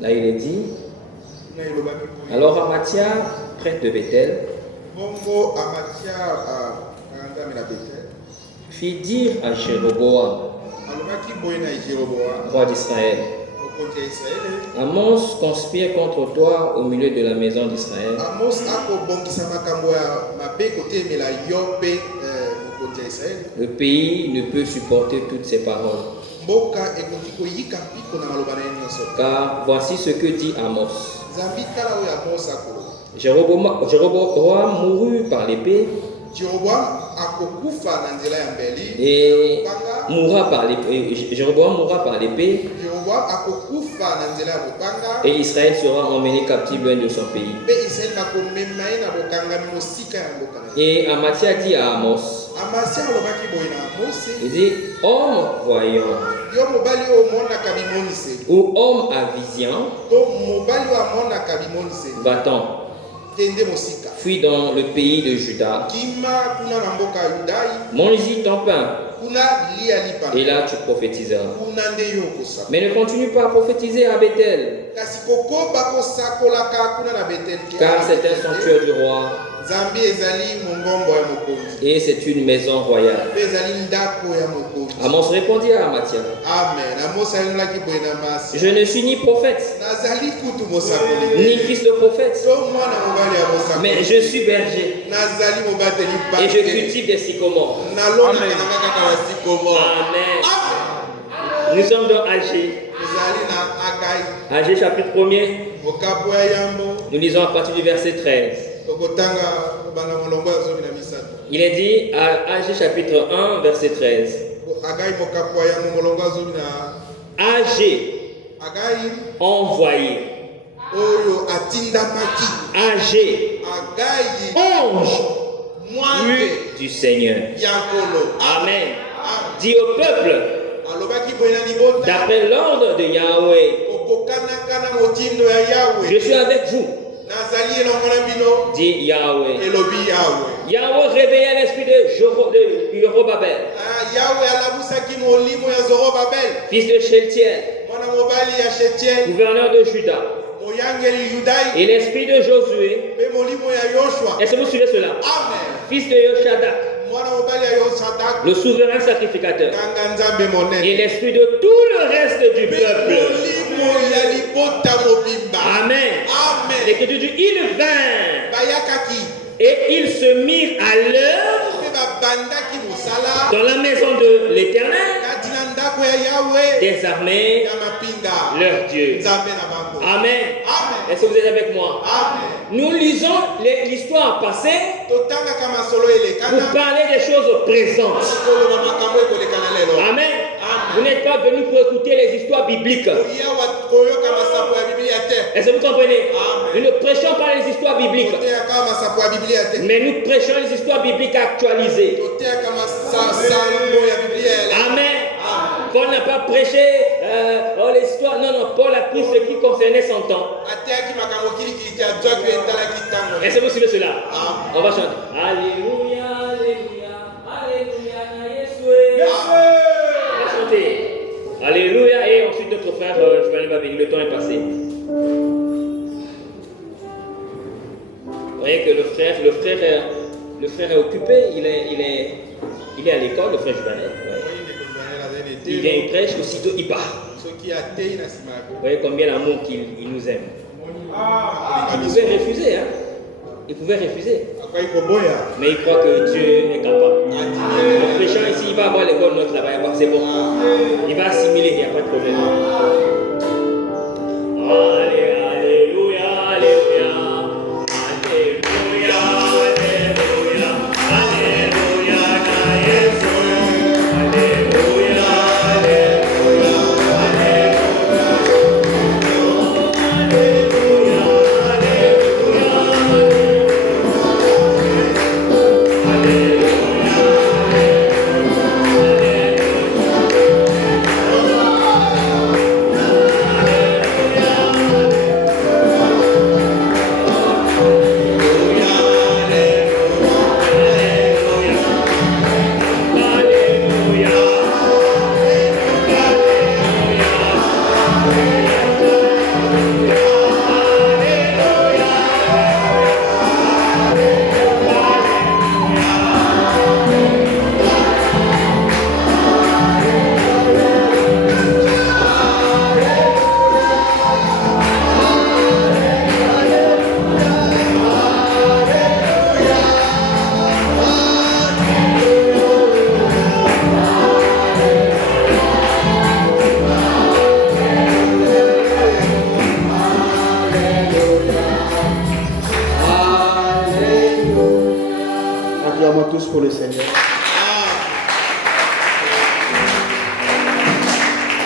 Là, il est dit, alors Amathia, prêtre de Bethel, fit dire à Jéroboam, roi d'Israël, Amos conspire contre toi au milieu de la maison d'Israël. Le pays ne peut supporter toutes ces paroles. Car voici ce que dit Amos. Jéroboam mourut par l'épée et mourra par l'épée. Jéroboam mourra par l'épée et Israël sera emmené captif loin de son pays. Et Amathia dit à Amos, il dit, homme voyant ou homme à vision, va-t'en, fuis dans le pays de Juda, mange-y ton pain, et là tu prophétiseras. Mais ne continue pas à prophétiser à Bethel, car c'est un sanctuaire du roi et c'est une maison royale. Amos répondit à Amathia, je ne suis ni prophète, ni fils de prophète, mais je suis berger et je cultive des sycomores. Amen. Nous sommes dans Agé. Agé chapitre 1er. Nous lisons à partir du verset 13. Il est dit à Agé chapitre 1 verset 13. Agé envoyé. Agé ange du Seigneur. Amen. Dit au peuple, d'après l'ordre de Yahweh, je suis avec vous. Dit Yahweh. Yahweh réveilla l'esprit de Yorobabel, fils de Sheltiel, gouverneur de Juda, et l'esprit de Josué. Est-ce que vous suivez cela? Fils de Yoshadak, le souverain sacrificateur, et l'esprit de tout le reste du peuple. Amen. L'Écriture dit, ils vinrent et ils se mirent à l'œuvre dans la maison de l'Éternel, des armées, leur Dieu. Amen. Est-ce que vous êtes avec moi? Nous lisons l'histoire passée pour parler des choses présentes. Amen. Vous n'êtes pas venu pour écouter les histoires bibliques. Est-ce que vous comprenez? Nous ne prêchons pas les histoires bibliques, mais nous prêchons les histoires bibliques actualisées. Amen. Paul n'a pas prêché l'histoire. Non, Paul a pris ce qui concernait son temps. Est-ce que vous suivez cela? On va chanter. Alléluia, Alléluia, Alléluia, Yeshua. On va chanter. Alléluia. Et ensuite notre frère, je vais aller venir. Le temps est passé. Vous voyez que le frère est occupé. Il est à l'école, le frère Jubanet. Il vient, il prêche, aussitôt il part. Vous voyez combien l'amour qu'il nous aime. Il pouvait refuser, hein. Il pouvait refuser. Mais il croit que Dieu est capable. Le prêchant ici, il va avoir les bonnes notes là-bas, c'est bon. Il va assimiler, il n'y a pas de problème. Alléluia, Alléluia. Alléluia, Alléluia. Alléluia, Alléluia. pour le Seigneur.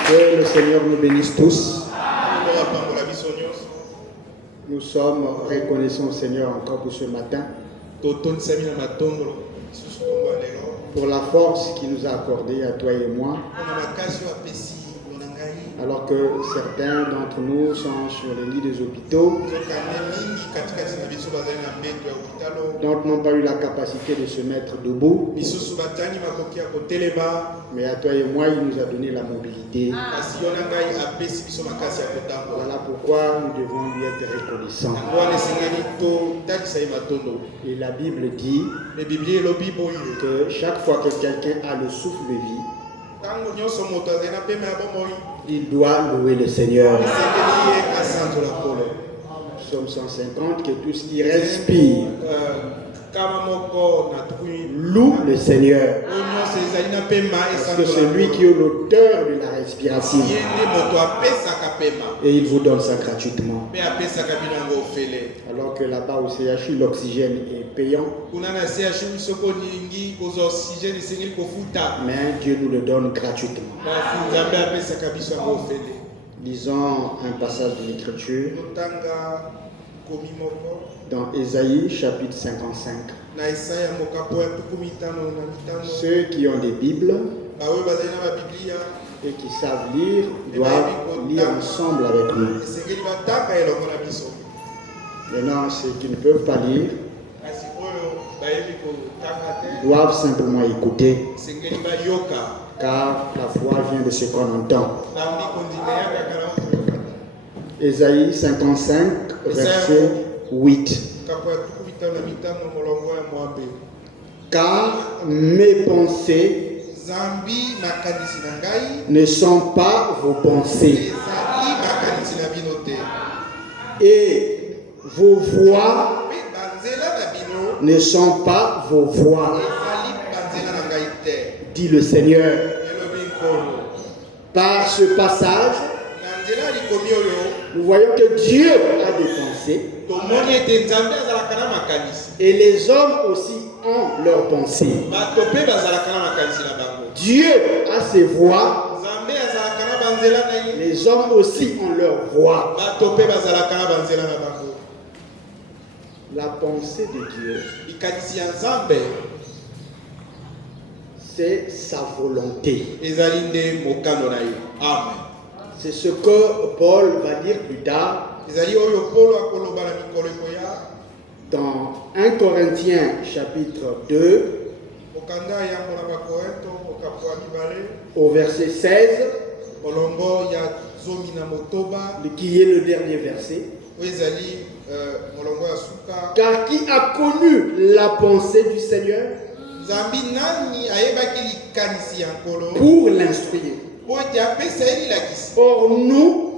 Que le Seigneur nous bénisse tous. Nous sommes reconnaissants au Seigneur encore pour ce matin, pour la force qu'il nous a accordée à toi et moi, alors que certains d'entre nous sont sur les lits des hôpitaux, donc n'ont pas eu la capacité de se mettre debout. Mais à toi et moi, il nous a donné la mobilité. Voilà pourquoi nous devons lui être reconnaissants. Et la Bible dit que chaque fois que quelqu'un a le souffle de vie, il doit louer le Seigneur. Psaume 150, que tout ce qui respire loue le Seigneur. Parce que c'est lui qui est l'auteur de la respiration. Et il vous donne ça gratuitement. Alors que là-bas au CHU, l'oxygène est payant. Mais Dieu nous le donne gratuitement. Lisons un passage de l'Écriture dans Ésaïe chapitre 55. Ceux qui ont des Bibles et qui savent lire doivent lire ensemble avec nous. Maintenant, ceux qui ne peuvent pas lire doivent simplement écouter, car la foi vient de ce qu'on entend. Ésaïe 55, verset 8. Car mes pensées ne sont pas vos pensées, et vos voix ne sont pas vos voix, dit le Seigneur. Par ce passage, nous voyons que Dieu a des pensées et les hommes aussi ont leurs pensées. Dieu a ses voix, les hommes aussi ont leurs voix. La pensée de Dieu, c'est sa volonté. C'est ce que Paul va dire plus tard dans 1 Corinthiens chapitre 2 au verset 16, qui est le dernier verset. Car qui a connu la pensée du Seigneur pour l'instruire? Or nous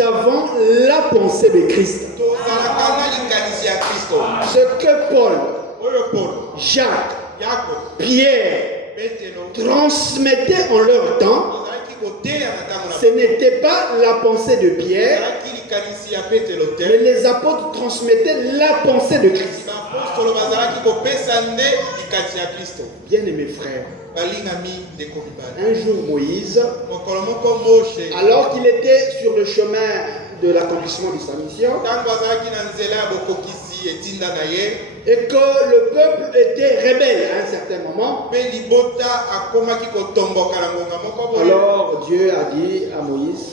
avons la pensée de Christ. Ce que Paul, Jacques, Pierre transmettaient en leur temps, ce n'était pas la pensée de Pierre, mais les apôtres transmettaient la pensée de Christ. Bien-aimés frères, un jour Moïse, alors qu'il était sur le chemin de l'accomplissement de sa mission, et que le peuple était rebelle à un certain moment, alors Dieu a dit à Moïse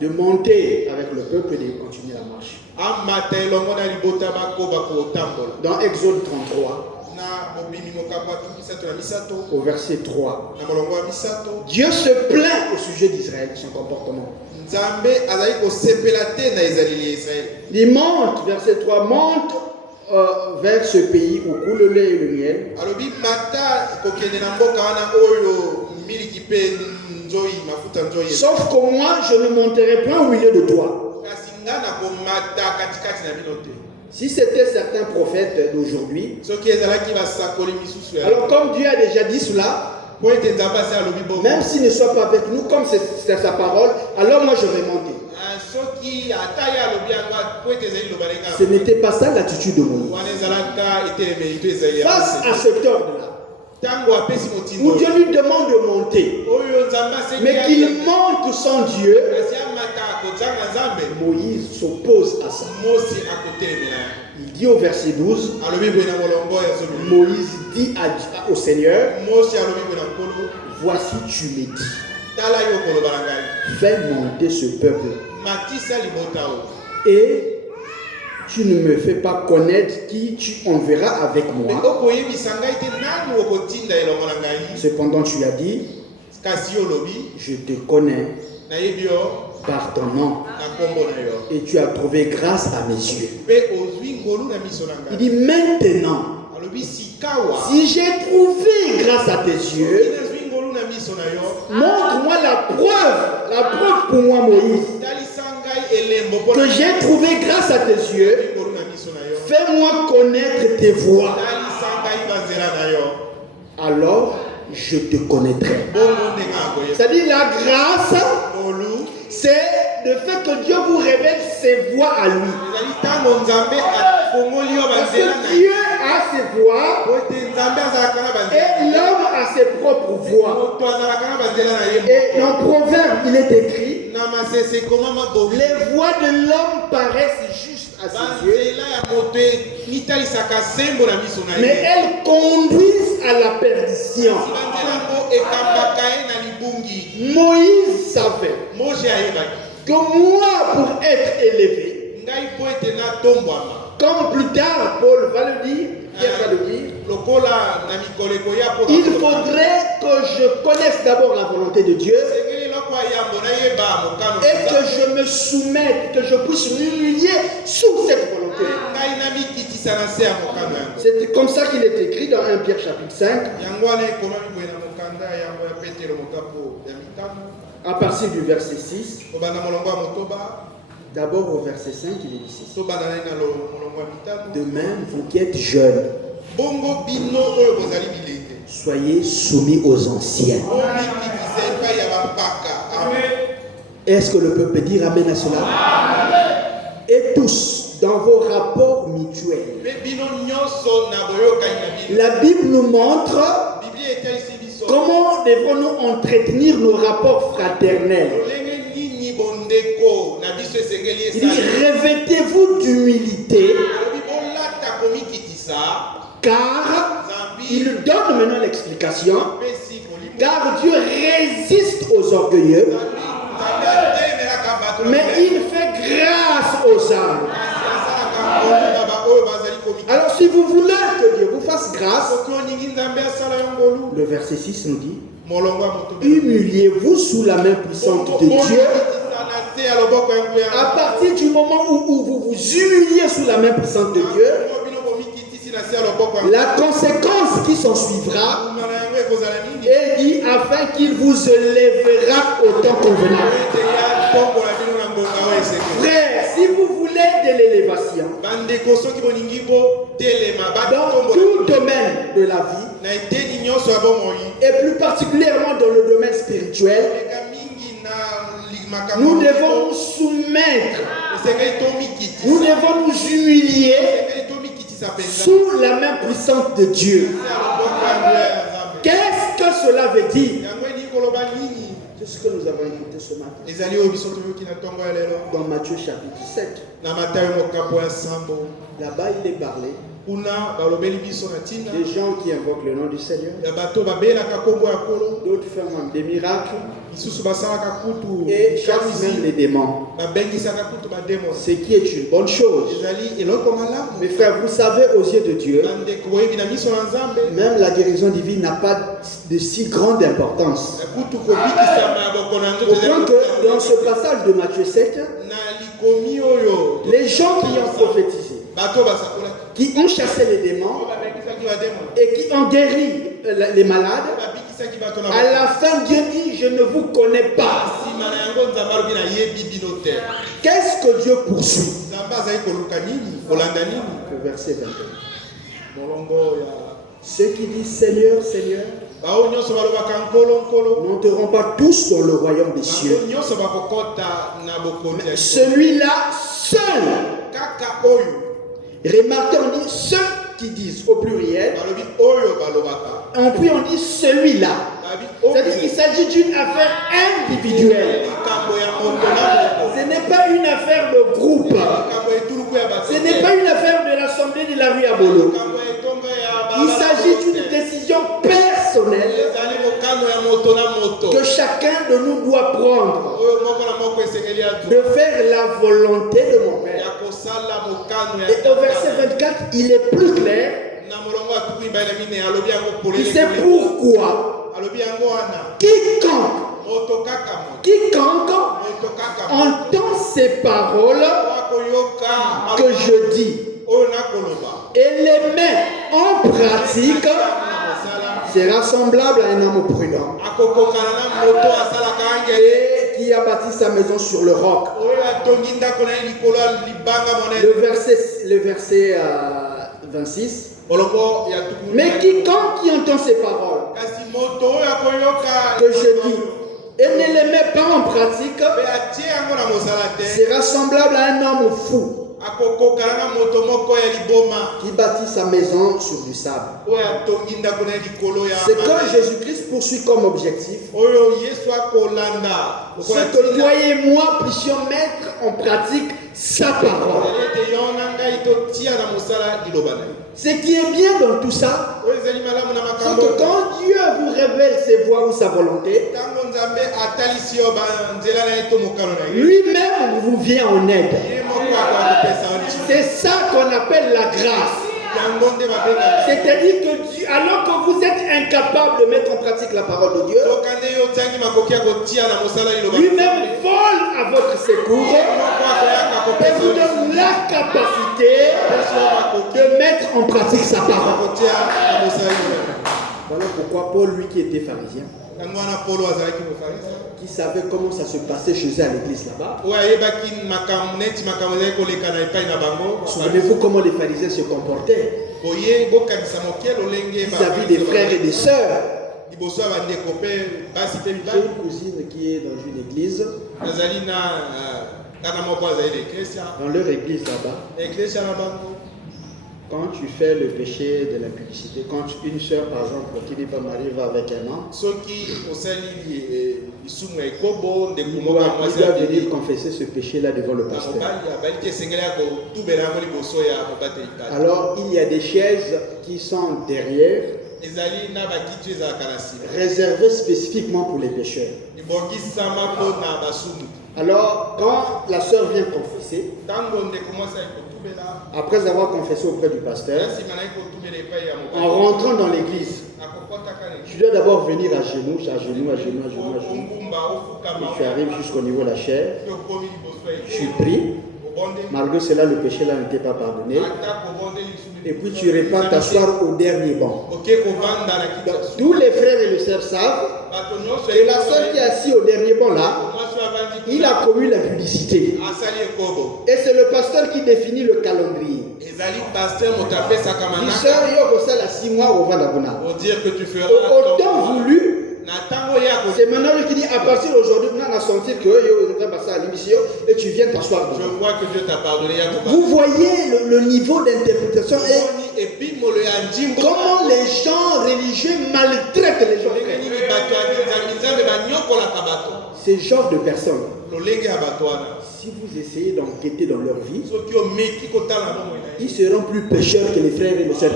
de monter avec le peuple et de continuer la marche. Dans Exode 33, au verset 3, Dieu se plaint au sujet d'Israël, son comportement. Il monte, verset 3, monte vers ce pays où coule le lait et le miel. Sauf que moi, je ne monterai point au milieu de toi. Si c'était certains prophètes d'aujourd'hui, alors comme Dieu a déjà dit cela, Même s'il ne soit pas avec nous, comme c'est sa parole, alors moi je vais monter. Ce n'était pas ça l'attitude de Moïse. Face à cet ordre-là, où Dieu lui demande de monter, mais qu'il monte sans Dieu, Moïse s'oppose à ça. Il dit au verset 12, Moïse dit au Seigneur, voici tu me dis, fais monter ce peuple et tu ne me fais pas connaître qui tu enverras avec moi. Cependant tu as dit, je te connais par ton nom et tu as trouvé grâce à mes yeux. Il dit maintenant, si j'ai trouvé grâce à tes yeux, montre-moi la preuve pour moi Moïse, que j'ai trouvé grâce à tes yeux. Fais-moi connaître tes voies. Alors je te connaîtrai. C'est-à-dire la grâce, c'est le fait que Dieu vous révèle ses voies à lui. Parce que Dieu a ses voies et l'homme a ses propres voies. Et dans Proverbe, il est écrit, les voies de l'homme paraissent justes à ses yeux, mais elles conduisent à la perdition. Moïse savait que moi, pour être élevé, comme plus tard Paul va le dire, Pierre va le dire, il faudrait que je connaisse d'abord la volonté de Dieu et que je me soumette, que je puisse m'humilier sous cette volonté. C'est comme ça qu'il est écrit dans 1 Pierre chapitre 5. À partir du verset 6, d'abord au verset 5, il est dit ceci. De même, vous qui êtes jeunes, soyez soumis aux anciens. Est-ce que le peuple peut dire amen à cela? Et tous, dans vos rapports mutuels. La Bible nous montre comment devrons-nous entretenir nos rapports fraternels. Il dit, revêtez-vous d'humilité, car il donne maintenant l'explication, car Dieu résiste aux orgueilleux, mais il fait grâce aux humbles. Alors si vous voulez que Dieu vous fasse grâce, le verset 6 nous dit, humiliez-vous sous la main puissante de Dieu. À partir du moment où vous vous humiliez sous la main puissante de Dieu, la conséquence qui s'en suivra est dit afin qu'il vous élèvera au temps convenable. Frère, si vous voulez de l'élévation dans tout domaine de la vie, et plus particulièrement dans le domaine spirituel, nous devons nous soumettre, nous devons nous humilier sous la main puissante de Dieu. Qu'est-ce que cela veut dire? C'est ce que nous avons écouté ce matin. Dans Matthieu chapitre 7. Là-bas, il est parlé des gens qui invoquent le nom du Seigneur. D'autres font des miracles. Et chassent même les démons. Ce qui est une bonne chose. Mes frères, vous savez, aux yeux de Dieu, même la guérison divine n'a pas de si grande importance. Au point que dans ce passage de Matthieu 7, les gens qui ont prophétisé, qui ont chassé les démons et qui ont guéri les malades, à la fin Dieu dit, je ne vous connais pas. Qu'est-ce que Dieu poursuit? Le verset 21. Ceux qui disent Seigneur, Seigneur n'entreront pas tous dans le royaume des cieux. Mais celui-là seul. Remarquez, on dit ceux qui disent au pluriel. Et puis on dit celui-là. C'est-à-dire qu'il s'agit d'une affaire individuelle. Ce n'est pas une affaire de groupe. Ce n'est pas une affaire de l'assemblée de la rue à Bolo. Il s'agit d'une décision personnelle que chacun de nous doit prendre. De faire la volonté de mon Père. Et au verset 24, il est plus clair. Il sait pourquoi. Quiconque entend ces paroles que je dis et les met en pratique sera semblable à un homme prudent et qui a bâti sa maison sur le roc. Le verset 26. Mais quiconque qui entend ces paroles que je dis et ne les met pas en pratique sera semblable à un homme fou qui bâtit sa maison sur du sable. Ce que Jésus-Christ poursuit comme objectif, c'est que toi et moi puissions mettre en pratique sa parole. Ce qui est bien dans tout ça, c'est que quand Dieu vous révèle ses voies ou sa volonté, lui-même vous vient en aide. C'est ça qu'on appelle la grâce. C'est-à-dire que Dieu, alors que vous êtes incapable de mettre en pratique la parole de Dieu, lui-même vole à votre secours et vous donne la capacité de mettre en pratique sa parole. Voilà pourquoi Paul, lui qui était pharisien, qui savait comment ça se passait chez eux à l'église là-bas. Souvenez-vous comment les pharisiens se comportaient vis-à-vis des frères et des sœurs. J'ai une cousine qui est dans une église. Dans leur église là-bas. Quand tu fais le péché de l'impudicité, quand une sœur, par exemple, qui n'est pas mariée, va avec un homme, il doit venir confesser ce péché-là devant le pasteur. Alors, il y a des chaises qui sont derrière, réservées spécifiquement pour les pécheurs. Alors, quand la sœur vient confesser, après avoir confessé auprès du pasteur, en rentrant dans l'église, tu dois d'abord venir à genoux. Et tu arrives jusqu'au niveau de la chair. Tu pries. Malgré cela, le péché-là ne t'est pas pardonné. Et puis tu repars t'asseoir au dernier banc. Donc, tous les frères et les sœurs savent que la sœur qui est assise au dernier banc là, il a commis la publicité. Et c'est le pasteur qui définit le calendrier. Autant voulu. C'est maintenant qui dit à partir d'aujourd'hui, on a senti que on va passer à l'émission et tu viens t'asseoir. Je vois que Dieu t'a pardonné. Vous voyez le niveau d'interprétation et comment les gens religieux maltraitent les gens. Ces genres de personnes, si vous essayez d'enquêter dans leur vie, ils seront plus pécheurs que les frères et les sœurs.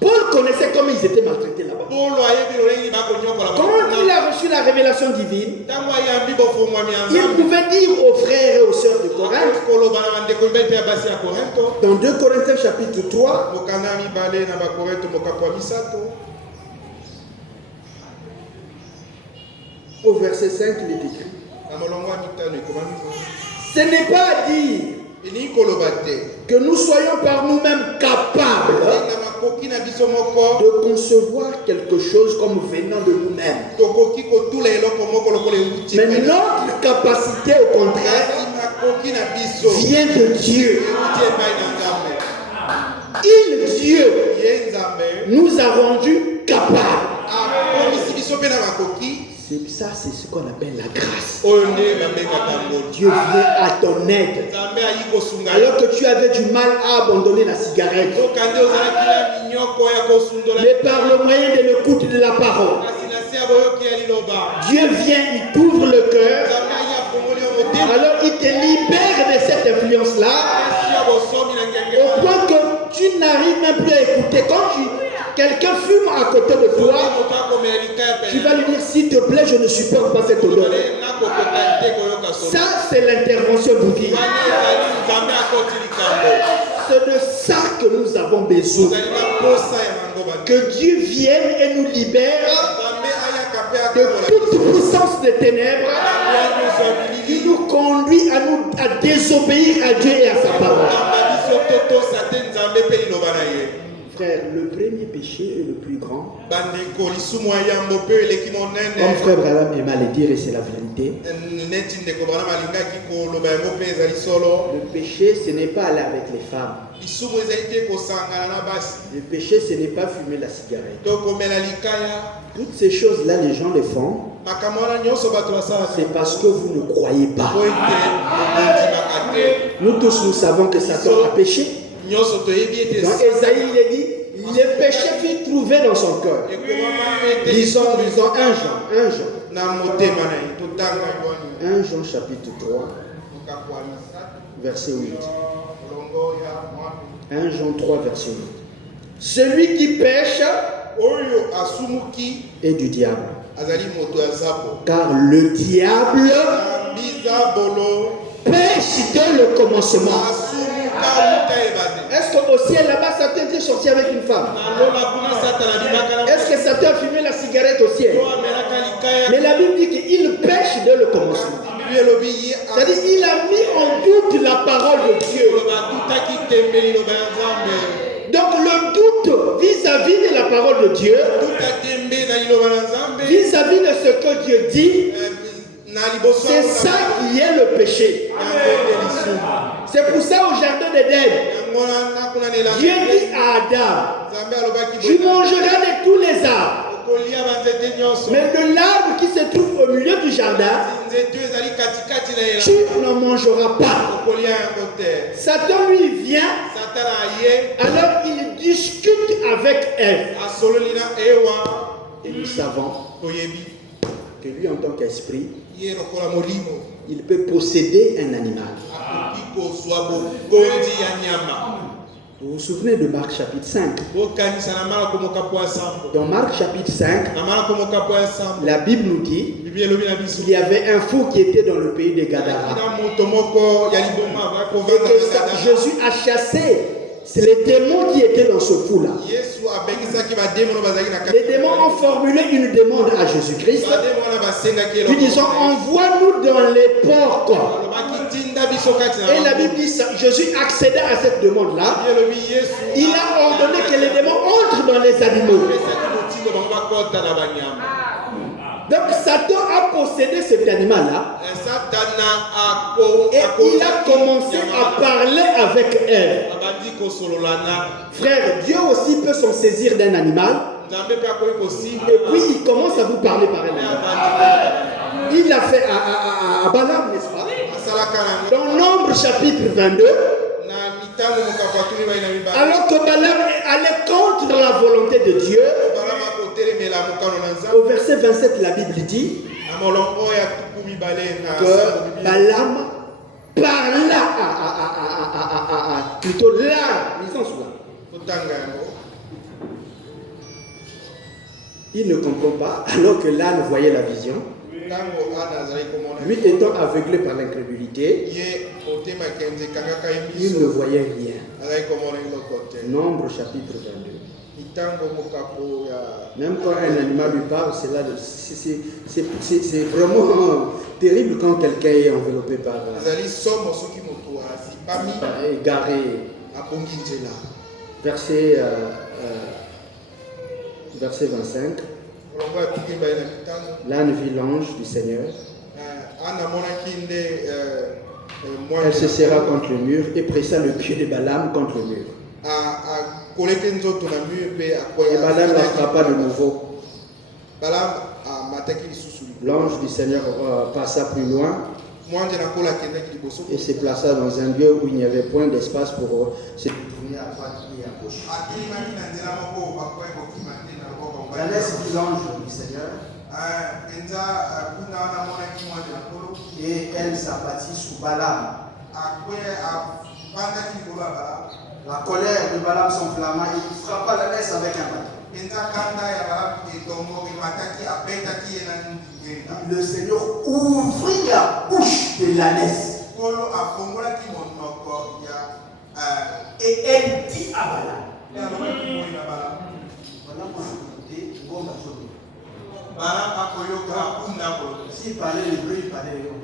Paul connaissait comment ils étaient maltraités là-bas. Quand il a reçu la révélation divine, il pouvait dire aux frères et aux sœurs de Corinthe, dans 2 Corinthiens chapitre 3, au verset 5, il est écrit: ce n'est pas à dire que nous soyons par nous-mêmes capables de concevoir quelque chose comme venant de nous-mêmes. Mais notre capacité, au contraire, vient de Dieu. Dieu nous a rendu capable. C'est ça, c'est ce qu'on appelle la grâce. Dieu vient à ton aide. Alors que tu avais du mal à abandonner la cigarette, mais par le moyen de l'écoute de la parole, Dieu vient, il t'ouvre le cœur. Alors il te libère de cette influence-là, au point que tu n'arrives même plus à écouter. Quand quelqu'un fume à côté de toi, tu vas lui dire, s'il te plaît, je ne supporte pas cette odeur. Ça, c'est l'intervention divine. C'est de ça que nous avons besoin. Que Dieu vienne et nous libère de toute puissance des ténèbres qui nous conduit à désobéir à Dieu et à sa parole. Frère, le premier péché est le plus grand. Comme frère Branham aime à le dire, et c'est la vérité. Le péché, ce n'est pas aller avec les femmes. Le péché, ce n'est pas fumer la cigarette. Toutes ces choses-là, les gens les font. C'est parce que vous ne croyez pas. Nous tous, nous savons que Satan a péché. Dans Ésaïe, il est dit, les péchés furent trouvés dans son cœur. Lisons 1 Jean chapitre 3, verset 8. 1 Jean 3, verset 8. Celui qui pêche est du diable. Car le diable pêche dès le commencement. Est-ce qu'au ciel là-bas, Satan était sorti avec une femme? Est-ce que Satan a fumé la cigarette au ciel? Mais la Bible dit qu'il pêche dès le commencement. C'est-à-dire qu'il a mis en doute la parole de Dieu. Donc le doute vis-à-vis de la parole de Dieu, vis-à-vis de ce que Dieu dit, c'est ça qui est le péché. C'est pour ça au jardin d'Éden, Dieu dit à Adam, tu mangeras de tous les arbres. Mais de l'arbre qui se trouve au milieu du jardin, tu ne mangeras pas. Satan lui vient, alors il discute avec Ève. Et nous savons que lui, en tant qu'esprit, il peut posséder un animal. Vous vous souvenez de Marc chapitre 5? Dans Marc chapitre 5, la Bible nous dit qu'il y avait un fou qui était dans le pays des Gadara. Et que Jésus a chassé les démons qui étaient dans ce fou-là. Les démons ont formulé une demande à Jésus-Christ, lui disant, envoie-nous dans les porcs. Et la Bible dit ça. Jésus accéda à cette demande-là. Il a ordonné que les démons entrent dans les animaux. Donc Satan a possédé cet animal-là. Et il a commencé à parler avec Ève. Frère, Dieu aussi peut s'en saisir d'un animal. Et puis il commence à vous parler par un animal. Il l'a fait à Balaam, n'est-ce pas? Dans Nombre chapitre 22. Alors que Balaam allait contre la volonté de Dieu, au verset 27, la Bible dit que Balaam parla plutôt l'âne, lisons cela. Il ne comprend pas, alors que l'âne voyait la vision. Lui étant aveuglé par l'incrédulité, il ne voyait rien. Nombre chapitre 22. Même quand un animal lui parle, c'est vraiment terrible quand quelqu'un est enveloppé par égaré. Verset 25. L'âne vit l'ange du Seigneur. Elle se serra contre le mur et pressa le pied de Balaam contre le mur. Et Balaam la frappa de nouveau. L'ange du Seigneur passa plus loin et se plaça dans un lieu où il n'y avait point d'espace pour se tourner à droite et à gauche. L'ânesse dit l'ange du Seigneur et elle s'abattit sous Balaam. La colère de Balaam s'enflamma et il frappa l'ânesse avec un bâton. Le Seigneur ouvrit la bouche de l'ânesse et elle dit à Balaam. S'il parlait l'hébreu, il parlait l'hébreu.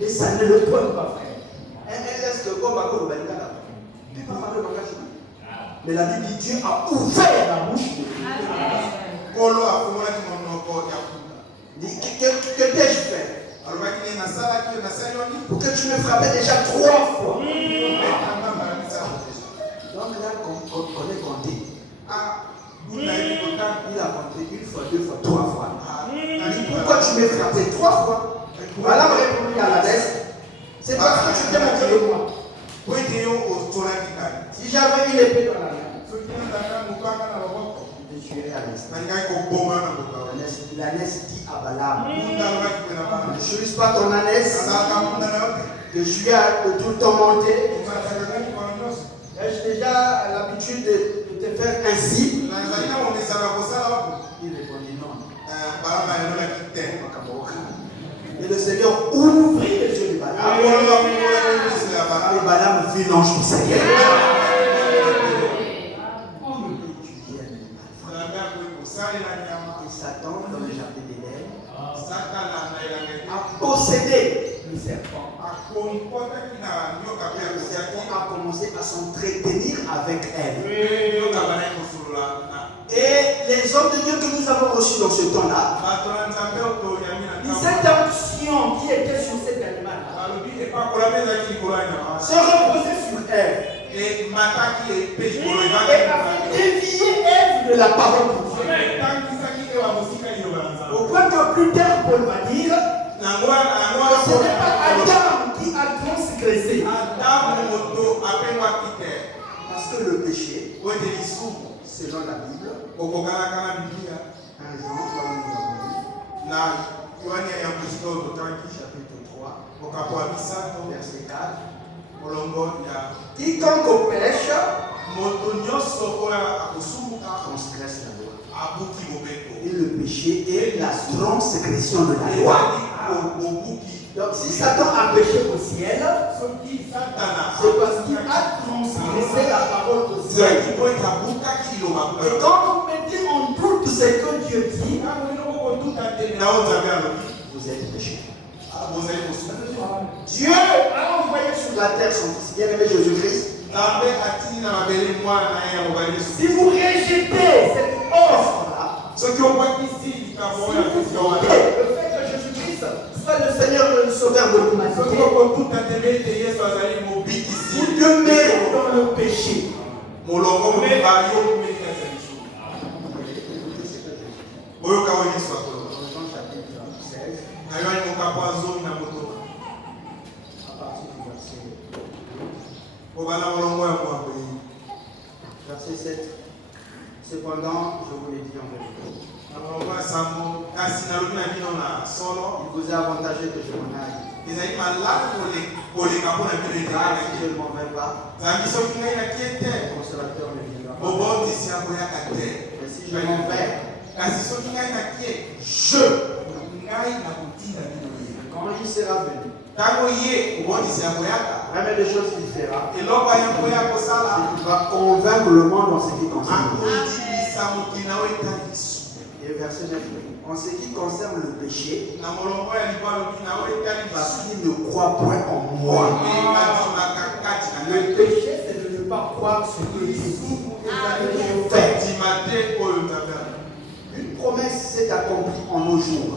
Et ça ne le donne pas, frère. Mais la Bible dit Dieu a ouvert la bouche de que t'ai-je fait pour que tu me frappais déjà 3 fois. Donc là, on est compté. Il a compté 1 fois, 2 fois, 3 fois. Pourquoi tu m'as frappé 3 fois? Voilà ma réponse à la laisse. C'est parce que tu t'es moqué de moi. Si j'avais une épée dans la main, je te tuerais à l'instant. L'ânesse dit à Balaam, ne choisis pas ton ânesse, que je suis à tout le temps monté. Ai-je déjà l'habitude de te faire ainsi? Il répondit non. Et le Seigneur ouvrit les yeux de Balaam. Et Balaam vit l'ange du Seigneur. Et Satan, dans le jardin d'Éden, a possédé le serpent. Le serpent a commencé à s'entretenir avec elle. Et les hommes de Dieu que nous avons reçus dans ce temps-là, cette onction qui était sur cet animal-là se reposait sur elle et a fait dévier Ève de la parole de Dieu. Au point que plus tard, Paul va dire ce n'est pas Adam qui a transgressé. Parce que le péché, selon la Bible, un jour, chapitre 3, verset 4, quiconque pêche transgresse la loi. Et le péché est la transgression de la loi. Donc si Satan a péché au ciel, c'est parce qu'il a transgressé la parole au ciel. Et quand vous mettez en doute ce que Dieu dit, vous êtes péché. Dieu a envoyé sur la terre son fils bien-aimé Jésus-Christ. Si vous rejetez cette offre-là, si vous doutez le fait que Jésus-Christ soit le Seigneur et le Sauveur de l'humanité, vous demeurez dans le péché. Verset 7. Cependant, je vous l'ai dit en vérité, il vous est avantageux que je m'en aille. Car si je ne m'en vais pas, le consolateur ne viendra pas. Et si je m'en vais, quand il sera venu, la même des choses qu'il fera, c'est qu'il va convaincre le monde en ce qui concerne. Et verset 9, en ce qui concerne le péché, parce qu'il ne croit point en moi. Le péché, c'est de ne pas croire ce que Jésus fait. Une promesse s'est accomplie en nos jours.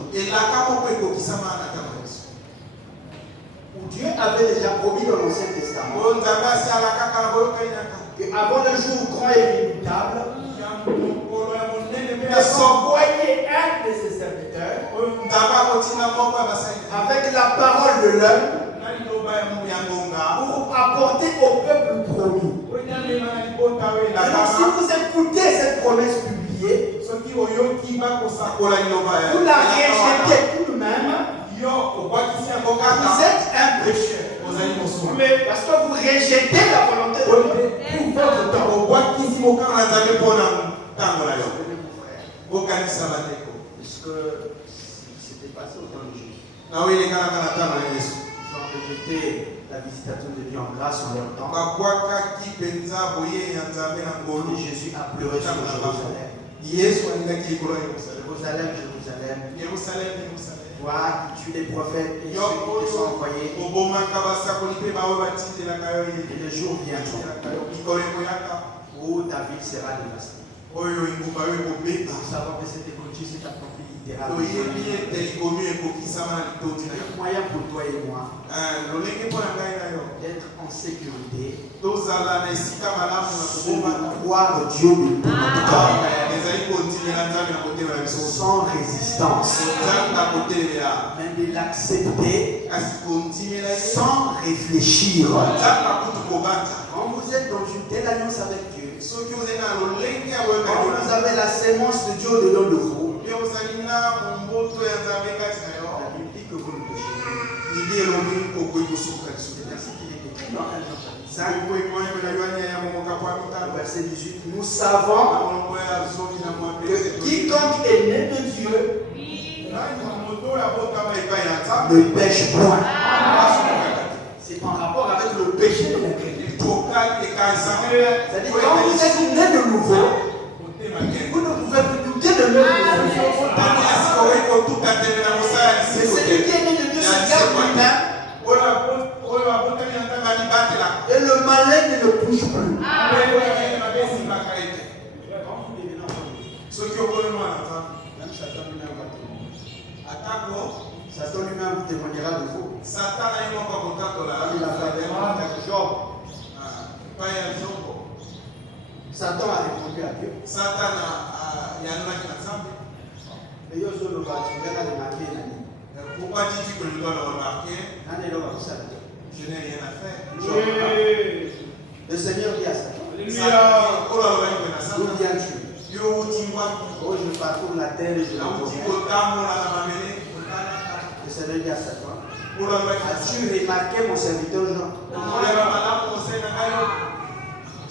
où Dieu avait déjà promis dans l'Ancien Testament qu'avant le jour grand et redoutable, il a envoyé un de ses serviteurs avec la parole de l'homme pour apporter au peuple promis. Alors si vous écoutez cette promesse publiée, vous la rejetez tout de même, vous êtes un pécheur. Mais parce que vous rejetez la volonté de Dieu pour votre temps. Est-ce que c'était passé au temps de Jésus? Ils ont rejeté la visitation de Dieu en grâce en leur temps. Et Jésus a pleuré sur Jérusalem. Jérusalem, toi qui tues les prophètes et ceux qui te sont envoyés. Et le jour viendra où ta ville sera dévastée. Nous savons que cette écologie s'est accomplie littéralement. Le moyen pour toi et moi d'être en sécurité, de croire Dieu de tout notre cœur, sans résistance, mais de l'accepter sans réfléchir. Quand vous êtes dans une telle alliance avec Dieu, quand vous avez la sémence de Dieu dedans de vous, la Bible dit que vous ne péchez pas. Merci qu'il est écrit dans 1 Jean verset 18. Nous savons que quiconque est né de Dieu ne pêche point. C'est en rapport avec le péché de l'incrédulité. C'est-à-dire quand vous êtes né de nouveau, vous ne pouvez plus douter de l'œuvre de Dieu. Mais celui qui est né de Dieu se garde lui-même. Et le malin ne le touche plus. Même Satan lui-même va témoigner. Satan lui-même témoignera de vous. Il a fait avec Job. Satan a répondu à Dieu. Mais yo solo va tu verras les marqués l'année. Pourquoi dis-tu que je dois le remarquer? Je n'ai rien à faire. Le Seigneur dit à Satan. D'où viens-tu? Oh, je parcours la terre et je la connais. Le Seigneur dit à Satan. As-tu remarqué mon serviteur Jean?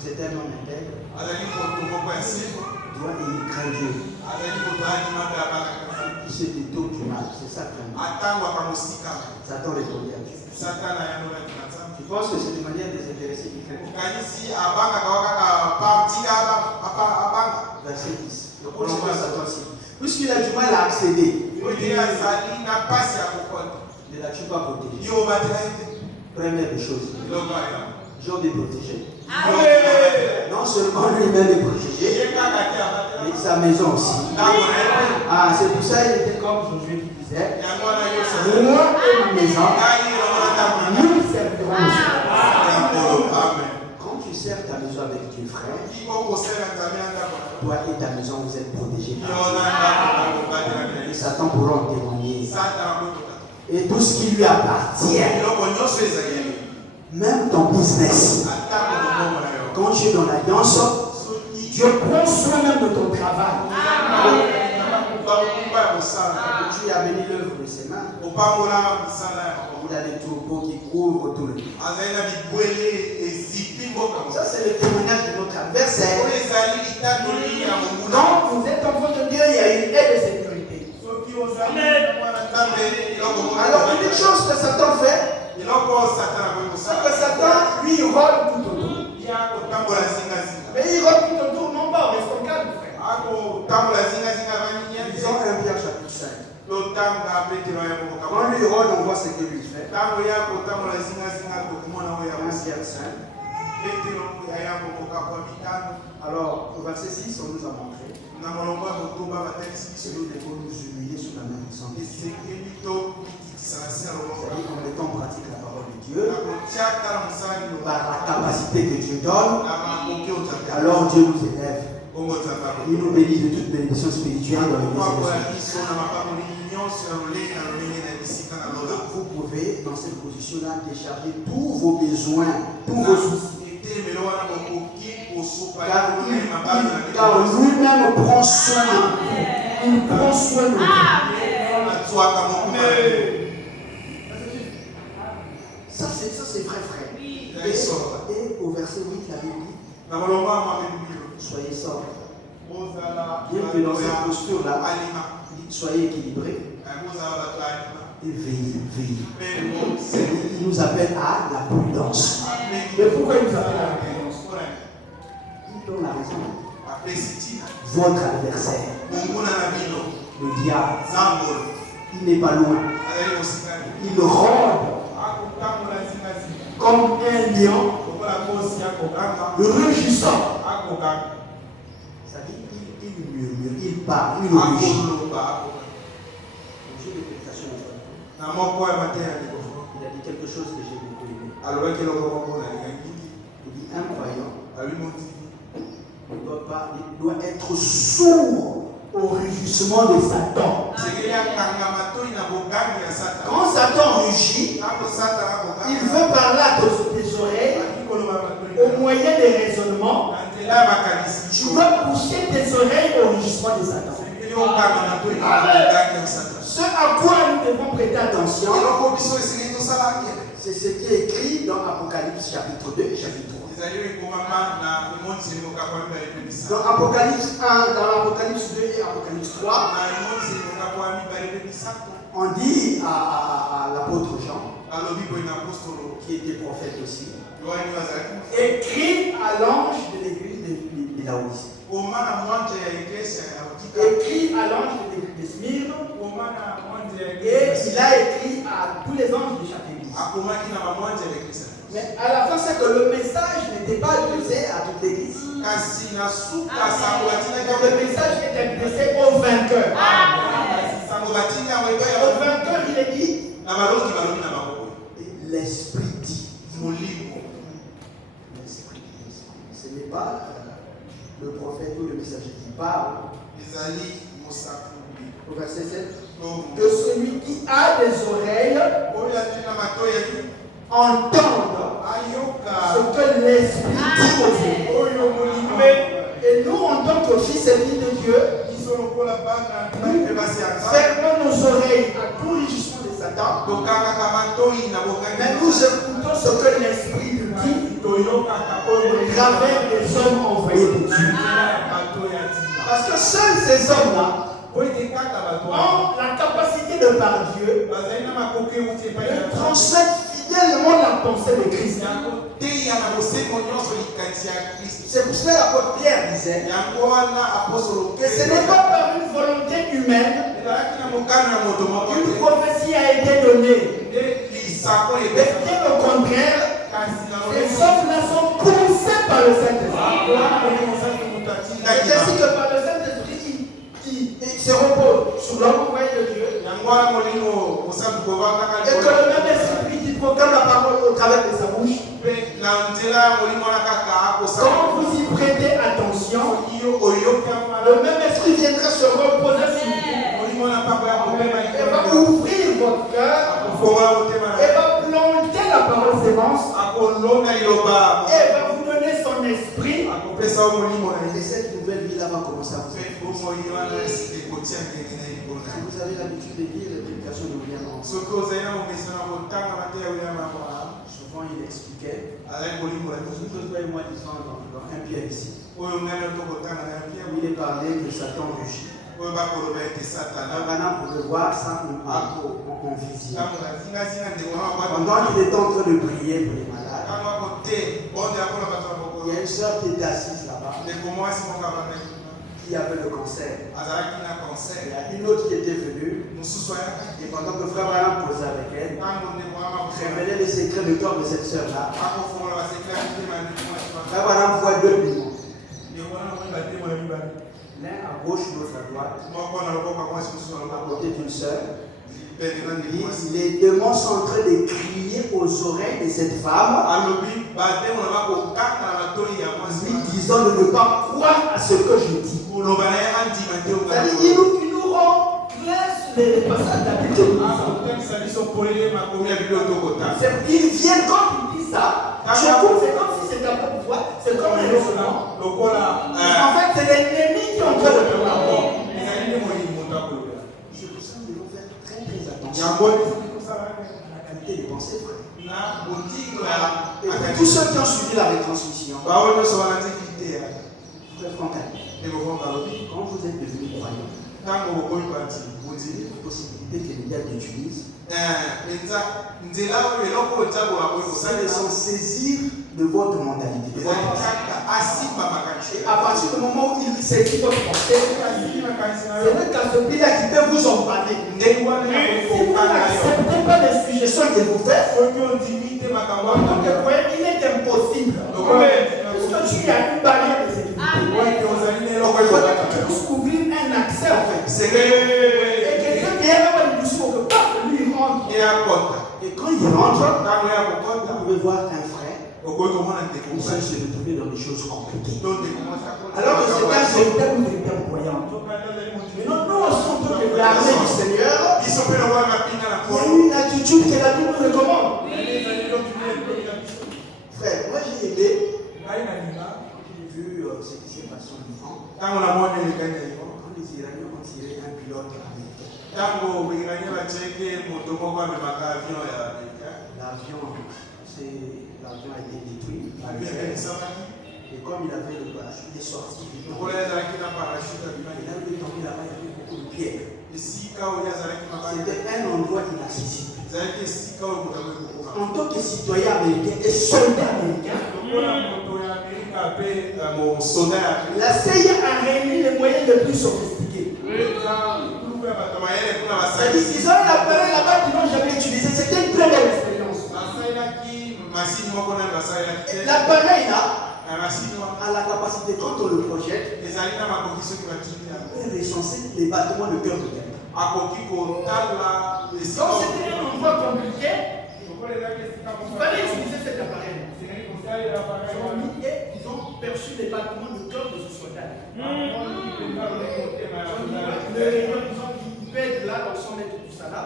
C'est un homme intègre. Doit il craint Dieu. Il se détourne du mal. C'est ça qu'il a. Satan répondit à Dieu. Tu penses que c'est de manière désintéressée qu'il fait? Verset 10. Puisqu'il a du mal à accéder, ne l'as-tu pas protégé? Première des choses, Job est protégé. Non seulement lui-même est protégé, mais sa maison aussi. C'est pour ça qu'il était comme Josué qui disait, moi et ma maison, nous servirons aussi. Quand tu sers ta maison avec Dieu, frère, toi et ta maison, vous êtes protégés. Et Satan pourra en témoigner. Et tout ce qui lui appartient, même ton business, quand tu es dans l'alliance, Dieu prend soin même de ton travail. Tu as béni l'œuvre de ses mains. Il a des troupeaux qui couvrent tout le pays. Ça, c'est le témoignage de notre adversaire. Quand vous êtes enfant de Dieu, il y a une aide de sécurité. Alors, une chose que Satan fait, c'est que Satan, lui, rôde tout autour. Mais il rôde tout autour, non pas, mais son calme, frère. Disons 1 Pierre chapitre 5. Quand lui rôde, on voit ce qu'il lui fait. 1 Pierre 5. Alors, au verset 6, on nous a montré que nous devons nous humilier sous la main du Saint-Esprit. C'est-à-dire en mettant en pratique la parole. par la capacité que Dieu donne, alors Dieu nous élève. Il nous bénit de toute bénédiction spirituelle dans l'église. Vous pouvez, dans cette position-là, décharger tous vos besoins, tous vos soucis. Car lui-même prend soin de vous. Il prend soin de vous. Ça c'est vrai, frère. Et au verset 8, la Bible dit, soyez sobres. Bien que dans cette posture-là, soyez équilibrés et veillez. Il nous appelle à la prudence. Mais pourquoi il nous appelle à la prudence? Il donne la raison. Votre adversaire, le diable, il n'est pas loin. Il rôde comme un lion rugissant. Ça dit, il murmure, il parle, il rugit. J'ai des prestations en fait. Il a dit quelque chose que j'ai beaucoup aimé. Il dit, un croyant il doit être sourd au rugissement de Satan. Quand Satan rugit, il veut parler à tes oreilles au moyen des raisonnements. Tu dois pousser tes oreilles au rugissement de Satan. Ce à quoi nous devons prêter attention, c'est ce qui est écrit dans Apocalypse chapitre 2 et chapitre 3. Dans Apocalypse 1, dans Apocalypse 2 et Apocalypse 3, on dit à l'apôtre Jean, qui était prophète aussi, écrit à l'ange de l'église de Laodicée. Écrit à l'ange de l'église de Smyrne. Et il a écrit à tous les anges de chaque église. Mais à la fin, c'est que le message n'était pas adressé à toute l'église. Le message est adressé au vainqueur. Au vainqueur, il est dit. L'esprit dit. L'esprit. Ce n'est pas le prophète ou le messager qui parle. Au verset 7. Que celui qui a des oreilles entende ce que l'Esprit dit aux églises. Et nous, en tant que fils et filles de Dieu, fermons nos oreilles à tout rugissement de Satan. Mais nous écoutons ce que l'Esprit nous dit au travers des hommes envoyés de Dieu. Parce que seuls ces hommes-là ont la capacité de par Dieu de transmettre fidèlement la pensée de Christ. C'est pour cela que l'apôtre Pierre disait que ce n'est pas par une volonté humaine qu'une prophétie a été donnée. Mais bien au contraire, les hommes-là sont poussés par le Saint-Esprit. C'est ainsi que par le Saint-Esprit, il se repose sur l'homme envoyé de Dieu. Et que le même esprit qui proclame la parole au travers de sa bouche. Quand vous y prêtez attention, le même esprit viendra se reposer sur vous. Et va ouvrir votre cœur. Et va planter la parole sémence. Et va vous donner son esprit. Et cette nouvelle vie-là va commencer à vous faire. Vous avez l'habitude de lire les prédications de William Branham. Souvent il expliquait, toi et moi disons dans un Pierre ici, où il est parlé que Satan rugit. Branham pouvait voir ça en vision. Pendant qu'il est en train de prier pour les malades, il y a une soeur qui est assise là-bas, qui avait le cancer. Il y a une autre qui était venue, et pendant que Frère Branham posait avec elle, révélait les secrets du corps de cette soeur-là. Frère Branham voit deux démons. L'un à gauche, l'autre à droite, à côté d'une soeur. Les démons sont en train de crier aux oreilles de cette femme, lui disant de ne pas croire à ce que je dis. Ils nous rendent les passages d'habitude. Ils viennent quand ils disent ça. Je trouve c'est comme si c'était un peu pouvoir, c'est comme un raisonnement. En fait, c'est l'ennemi qui est en train de faire la mort. C'est pour ça que nous devons faire très attention à la qualité des pensées, frère. Et tous ceux qui ont suivi la retransmission, frère Franck, quand vous êtes devenu croyant, vous avez une possibilité que les gars utilisent. C'est de s'en saisir de votre mentalité. Et à partir du moment où il saisit votre pensée, c'est le cas de qui peut vous emballer. Si vous n'acceptez pas les suggestions qu'il vous fait, en tant que croyant, il est impossible. Puisque tu as une barrière de sécurité. Il faut tous ouvrir un accès en fait. Et quelqu'un qui est là-bas, il nous faut que lui rentre. Et quand il rentre, vous pouvez voir un frère. Vous allez se retrouver dans des choses compliquées. Alors que c'est un véritable croyant. Mais non, nous, en tant que l'armée du Seigneur, il y a une attitude que la Bible nous recommande. Frère, moi j'ai aidé. J'ai vu ce qui s'est passé en Iran. Quand les Iraniens ont tiré un pilote américain. L'avion a été détruit. Et comme il avait le parachute, il est sorti. Et là où il est tombé là-bas, il y avait beaucoup de pierres. C'était un endroit inaccessible. En tant que citoyen américain et soldat américain, la CIA a réuni les moyens les plus sophistiqués. C'est-à-dire qu'ils ont un appareil là-bas qu'ils n'ont jamais utilisé. C'était une très belle expérience. L'appareil là a la capacité, quand on le projette, de recenser les battements de cœur de quelqu'un. Donc c'était un endroit compliqué. Il fallait utiliser cet appareil. Ils ont perçu les battements de cœur de ce soldat. Ils peuvent être là au 100 mètres du Salah.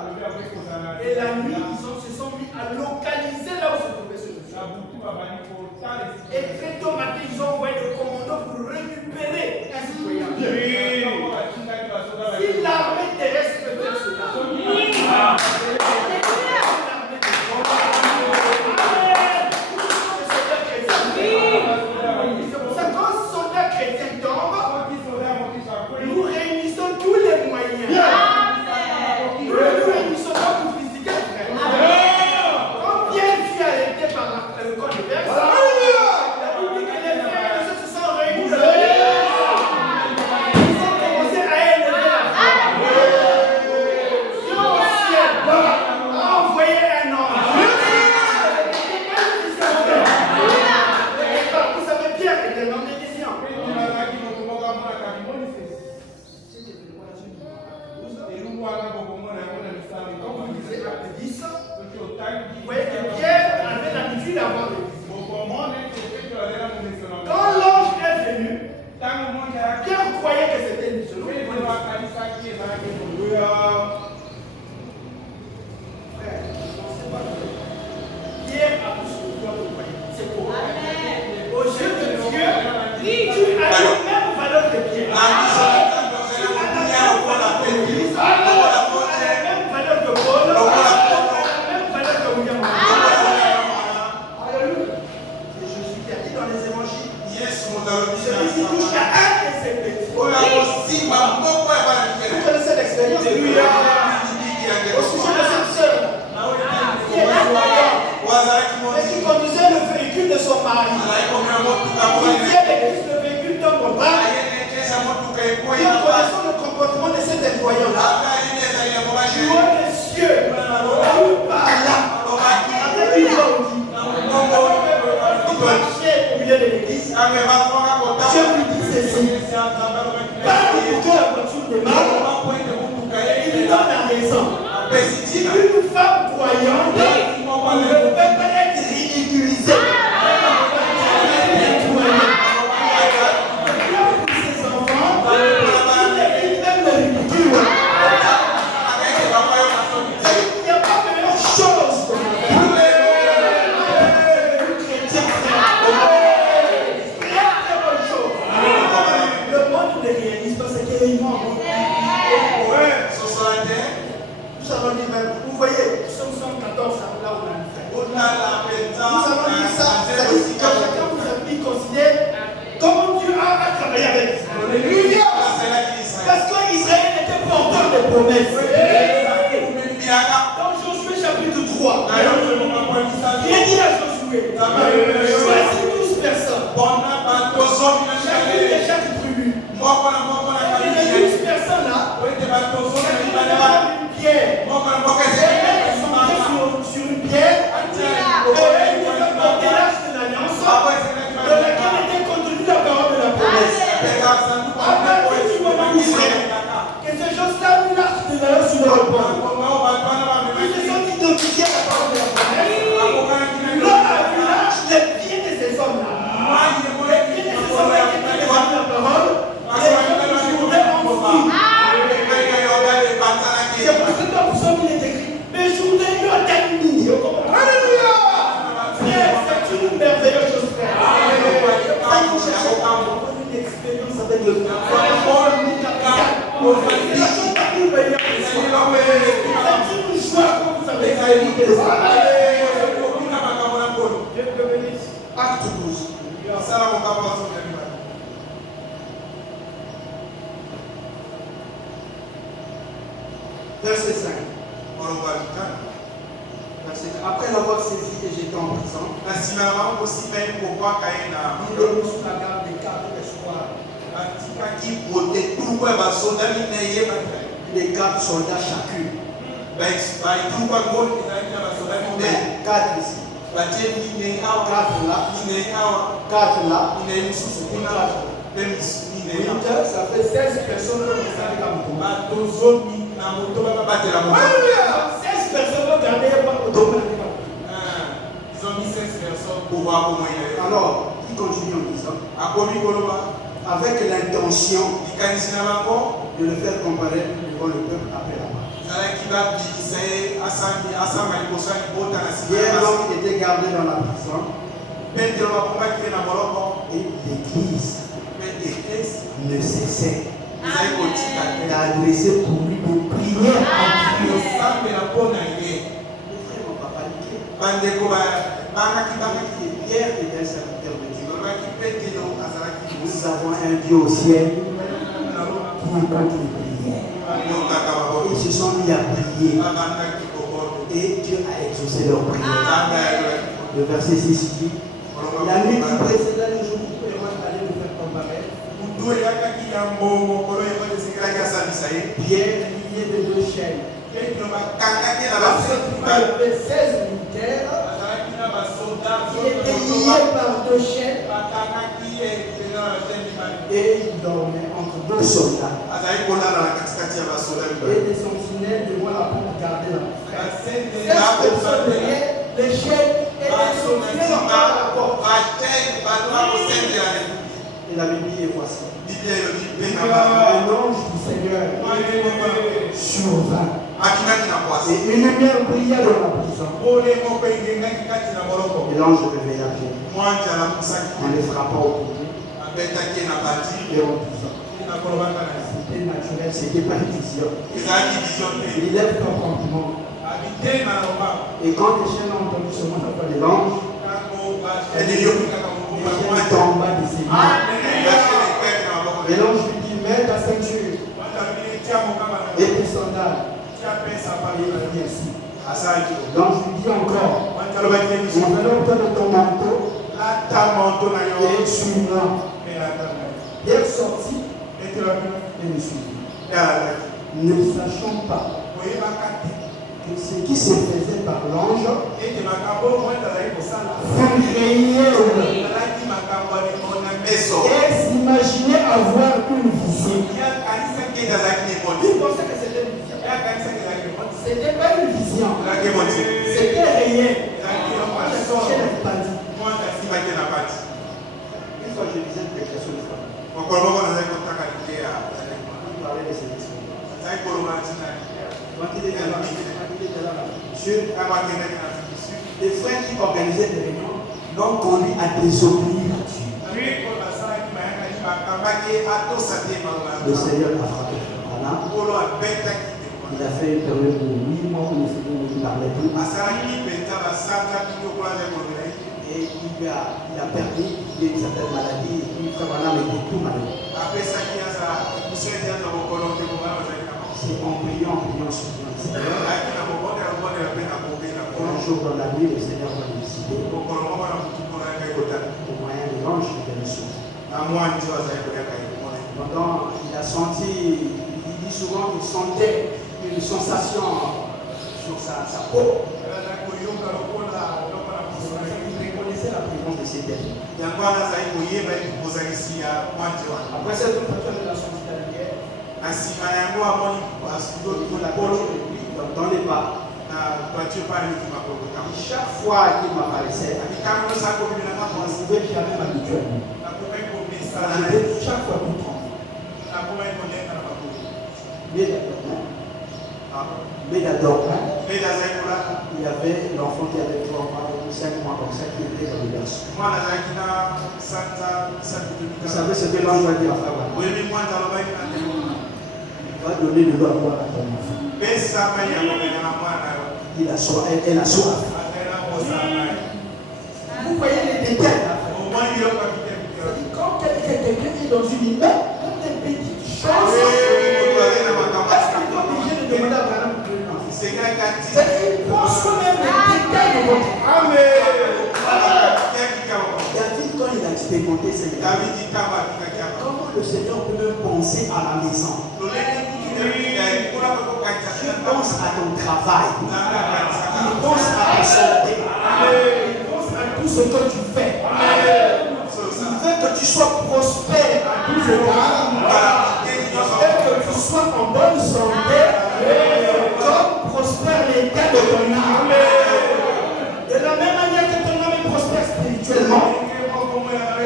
Et la nuit, ils se sont mis à localiser là où se trouvait ce monsieur. Et très tôt matin, ils ont envoyé le commandant pour récupérer un citoyen. Si l'armée terrestre peut faire cela, c'est pour ça que quand un soldat chrétien tombe, nous réunissons tous les moyens. Nous réunissons pas pour physiquer. Quand bien tu es arrêté par le corps de verse, la Bible dit que les frères et ceux se sont réunis. Ils ont commencé à élever la Dieu au ciel a envoyé un ange. Vous savez, Pierre était un homme de vision. Comme vous disiez, acte 10, vous voyez que Pierre avait l'habitude d'avoir des visions. Quand l'ange est venu, Pierre croyait que c'était une vision. Frère, ne pensez pas que Pierre a poussé le cœur de croyant. C'est pour aux yeux de Dieu, tu as la même valeur que Pierre. Tu as la même valeur que Paul. Tu as la même valeur que William. Alléluia. C'est Jésus qui a dit dans les évangiles. Celui qui touche à un de ses petits. Vous connaissez l'expérience de Pierre au sujet de cette sœur qui était voyante et qui conduisait le véhicule de son mari. Il vient l'église le véhicule d'un copain qui, en connaissant le comportement de cet voyant-là, jouant les cieux, par là, avec une voix il marchait au milieu de l'église. Dieu lui dit ceci. Parle pour que la voiture démarre. Il lui donne la raison. Et promesses. Dans Josué chapitre 3, il est dit à Josué, choisis 12 personnes, chacune de chaque tribu. Et les 12 personnes-là, chacune va avoir une pierre. Et elles sont sur une pierre, et elles devaient porter l'arche de l'alliance, dans laquelle était contenue la parole de la promesse. À partir du moment où que ces choses-là ont mis l'arche de l'alliance sur le repos, ils se sont identifiés à la parole de la promesse. L'homme a vu l'arche, les pieds de ces hommes-là. Les pieds de ces hommes-là qui étaient les hommes de la parole, les hommes qui journaient en fou. C'est pour ça que dans le psaume il est écrit, mes journées lui ont terminé. Alléluia! C'est une merveilleuse chose, frère. Une expérience avec le Dieu. C'est une joie quand vous avez réalisé les Acte 12. Verset 5. Après l'avoir saisi et jeté en prison, il est mis sous la garde des 4 espoirs. Les 4 soldats chacune. 4 ici. 4 là. 4 là. 8, ça fait 16 personnes qui sont avec la moto. 16 personnes vont garder la moto. Ils ont mis 16 personnes pour voir comment il est. Alors, il continue en disant, avec l'intention de le faire comparaître devant le peuple après la mort. Hier, l'homme était gardé dans la prison. Et l'église ne cessait d'adresser pour lui de prières à Dieu. Les frères n'ont pas paniqué. Pierre était un serviteur de Dieu. Nous avons un Dieu au ciel qui écoute les prières. Ils se sont mis à prier. Et Dieu a exaucé leurs prières. Le verset 6 dit, la nuit qui précéda le jour où Pierre allait nous faire comparaître, Pierre lié de 2 chaînes. Il y avait 16 militaires qui étaient liés par 2 chaînes et ils dormaient entre 2 soldats. Et des sentinelles devant la porte gardaient la porte. 16 personnes derrière les chaînes et les sentinelles par la porte. Et la Bible dit, voici. Un ange du Seigneur survint. Et une lumière brilla dans la prison. Et l'ange réveilla Pierre en les frappant au pied et en disant, c'était naturel, c'était pas une vision. Il lève promptement. Et quand les chaînes ont entendu ce mot de l'ange, les chaînes tomba de ses mains. Et l'ange lui dit, mets ta ceinture et tes sandales. Et il dit ainsi. L'ange lui dit encore, enveloppe de ton manteau et suis-moi. Pierre sortit et le suivit. Ne sachant pas que ce qui se faisait par l'ange fut réel et s'imaginait avoir une vision. Il pensait que c'était une vision. Ce n'était pas une vision. C'était réel. Une fois, je disais une déclaration de foi. On parlait de cette les frères qui organisaient des réunions l'ont conduit à désobéir à Dieu. Le Seigneur a frappé. Il a fait une période de 8 mois où le Seigneur ne parlait plus. Et il a perdu une certaine maladie. Et puis, Frère Branham était tout malade. C'est en priant prions ici. Un jour dans la nuit, le Seigneur va nous décider au moyen de l'ange qui vient nous sauver. Pendant, il a senti, il dit souvent qu'il sentait une sensation sur sa peau. Il reconnaissait la présence de ses têtes. Après cette ouverture de la hospitalière, il n'entendait pas. Chaque fois qu'il m'apparaissait, je ne pouvais jamais m'habituer. Chaque fois qu'il tremble. Mais d'abord, il y avait l'enfant qui avait 3 mois ou 5 mois comme ça qui était dans le berceau. Vous savez ce que l'ange va dire à Frère Wana? Il va donner de l'eau à boire à ton enfant. Elle a soif. Vous voyez les détails. Quand quelqu'un est dans une immeuble, même des petites choses, est-ce qu'il est obligé de demander à Abraham pour une enfant? Il pense quand même les détails de votre vie. Amen. David, quand il a expérimenté ces détails, comment le Seigneur peut même penser à la maison? Il pense à ton travail. Il pense à ta santé. Il pense à tout ce que tu fais. Il veut que tu sois prospère à tous égards. Et que tu sois en bonne santé. Comme prospère l'état de ton âme. De la même manière que ton âme est prospère spirituellement,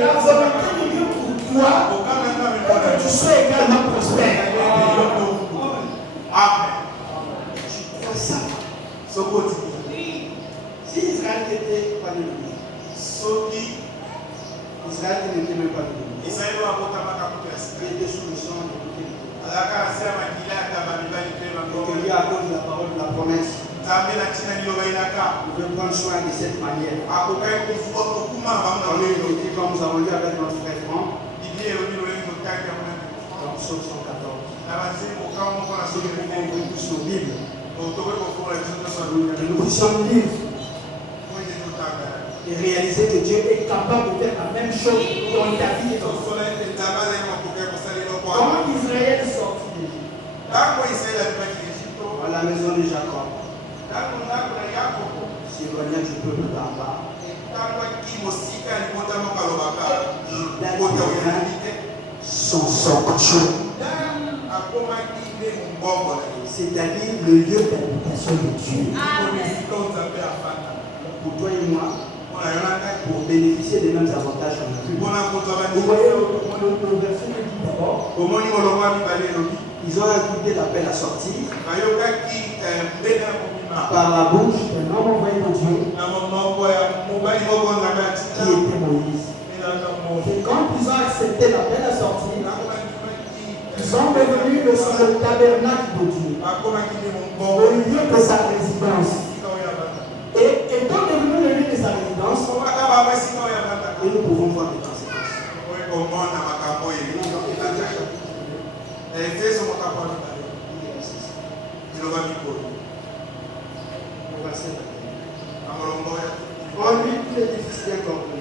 la volonté de Dieu pour toi est que tu sois également prospère. Amen. Tu crois ça? Si Israël n'était pas de lui, Israël n'était même pas de lui, il était sous le sang de l'autorité. Et que lui, à cause de la parole de la promesse, il veut prendre soin de cette manière. Comme nous avons lu avec notre frère Franck, dans Psaume 114. Si nous pouvons ouvrir tous nos Bibles, que nous puissions lire et réaliser que Dieu est capable de faire la même chose dans ta vie. Comment Israël est sorti d'Égypte à la maison de Jacob, s'éloigna du peuple d'Abba, son sanctuaire, c'est-à-dire le lieu d'habitation de Dieu. Pour toi et moi, pour bénéficier des mêmes avantages en Dieu. Vous voyez le verset qui dit d'abord, ils ont écouté l'appel à sortir par la bouche d'un homme envoyé de Dieu qui était Moïse. Et quand ils ont accepté l'appel à sortir, ils sont devenus le tabernacle de Dieu, le lieu de sa résidence. Et étant devenu le lieu de sa résidence, et nous pouvons voir des conséquences. En lui, tout est difficile à comprendre.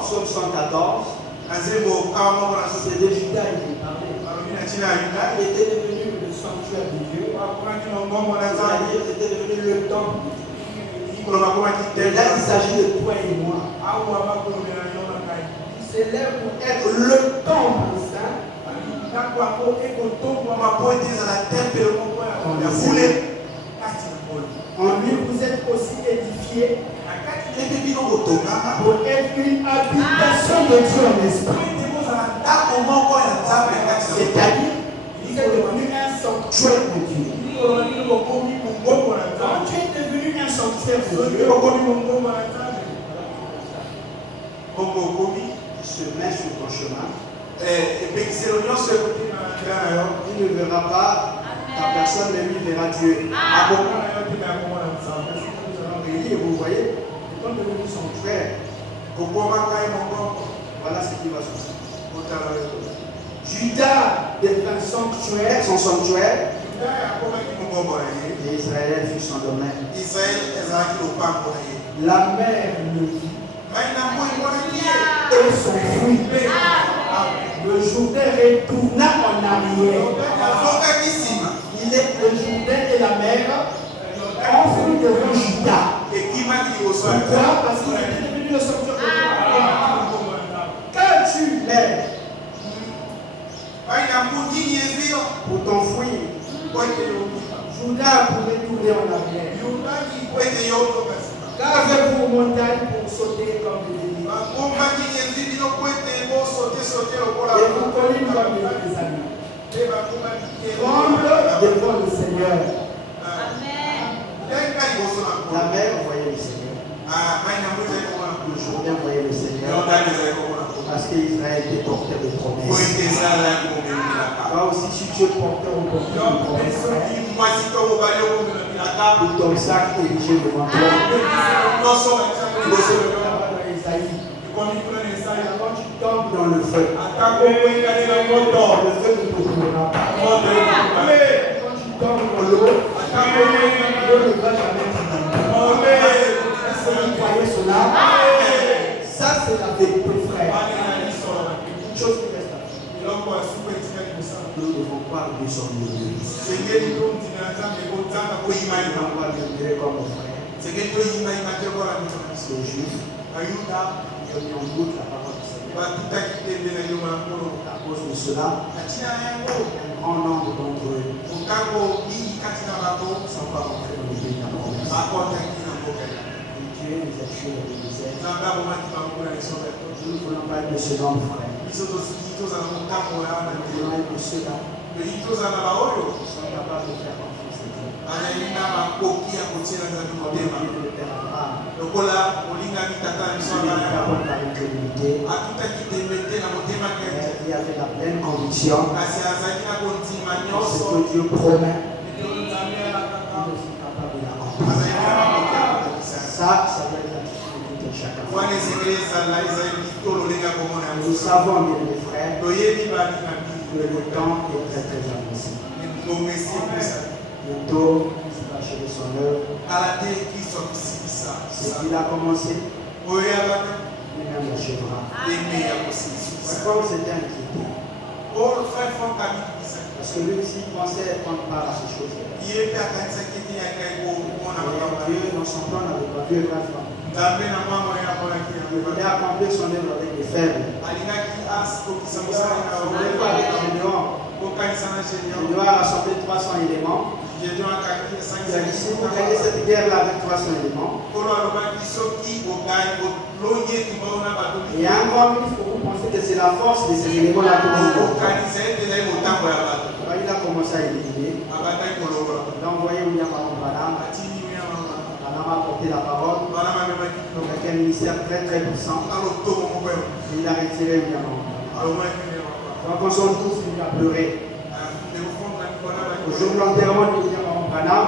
Psaume 114, c'est de Judas qui parlait. Il était devenu le sanctuaire de Dieu, c'est-à-dire était devenu le temple. Et là, il s'agit de toi et moi. Il s'élève pour être le temple saint. En lui, vous êtes aussi édifiés pour être une habitation de Dieu en esprit. C'est-à-dire, il est devenu un sanctuaire de Dieu. Quand tu es devenu un sanctuaire de Dieu, se met sur ton chemin. Il ne verra pas ta personne, mais lui verra Dieu. Et vous voyez, quand devenu son frère, voilà ce qui va se passer. Judas devint sanctuaire, son sanctuaire. Et Israël fut son domaine. La mer le vit et son fruit. Le Jourdain retourna en arrière. Le Jourdain et la mer ont fui devant Judas. Pourquoi? Parce qu'il était devenu le sanctuaire. Quand tu mets pour t'enfouir, Judas pourrait tourner en arrière. Qu'avez-vous aux montagnes pour sauter comme des lits? Et vous collez comme des amis. Tremble devant le Seigneur. La mer voyait le Seigneur. Le Jourdain voyait le Seigneur. Parce qu'Israël était porteur de promesses. Toi aussi, si tu es porteur ou porteur de promesses, ou ton sac érigé devant toi, quand tu tombes dans le feu, le feu ne te brûlera pas. Quand tu tombes dans l'eau, l'eau ne va jamais t'inonder. Est-ce que vous croyez cela? Ça, c'est la vérité, frère. Une chose qui reste là. Nous devons pas de son milieu. Nous devons pas le comme mon frère. Les Juifs, ils ont mis en doute la parole du Seigneur. À cause de cela, un grand nombre d'entre eux ne sont pas rentrés dans le pays de la promesse. Dieu les a tués dans le désert. Nous ne voulons pas être de ce nombre, frère. Nous voulons être de ceux-là qui sont capables de faire confiance à Dieu. Il y avait la pleine conviction que ce que Dieu promet, il est aussi capable de l'accomplir. Ça doit être l'attitude de tout chacun. Nous savons, bien mes frères, que le temps est très très avancé. Bientôt, il va achever son œuvre. Ce qu'il a commencé, lui-même l'achèvera. Comme c'était inquiété. Parce que lui aussi pensait prendre part à ces choses. Dieu, dans son plan, n'avait pas vu un grand plan. Il voulait accomplir son œuvre avec des faibles. Il doit rassembler 300 éléments. Il a dit, si vous gagnez cette guerre-là avec 300 éléments, il y a un grand livre pour vous penser que c'est la force de ces éléments-là que vous avez. Il a commencé à éliminer. Il a envoyé William Branham. Branham a porté la parole avec un ministère très très puissant. Il a retiré William Branham. Quand on s'en trouve, il a pleuré. Au jour de l'enterrement de William Branham,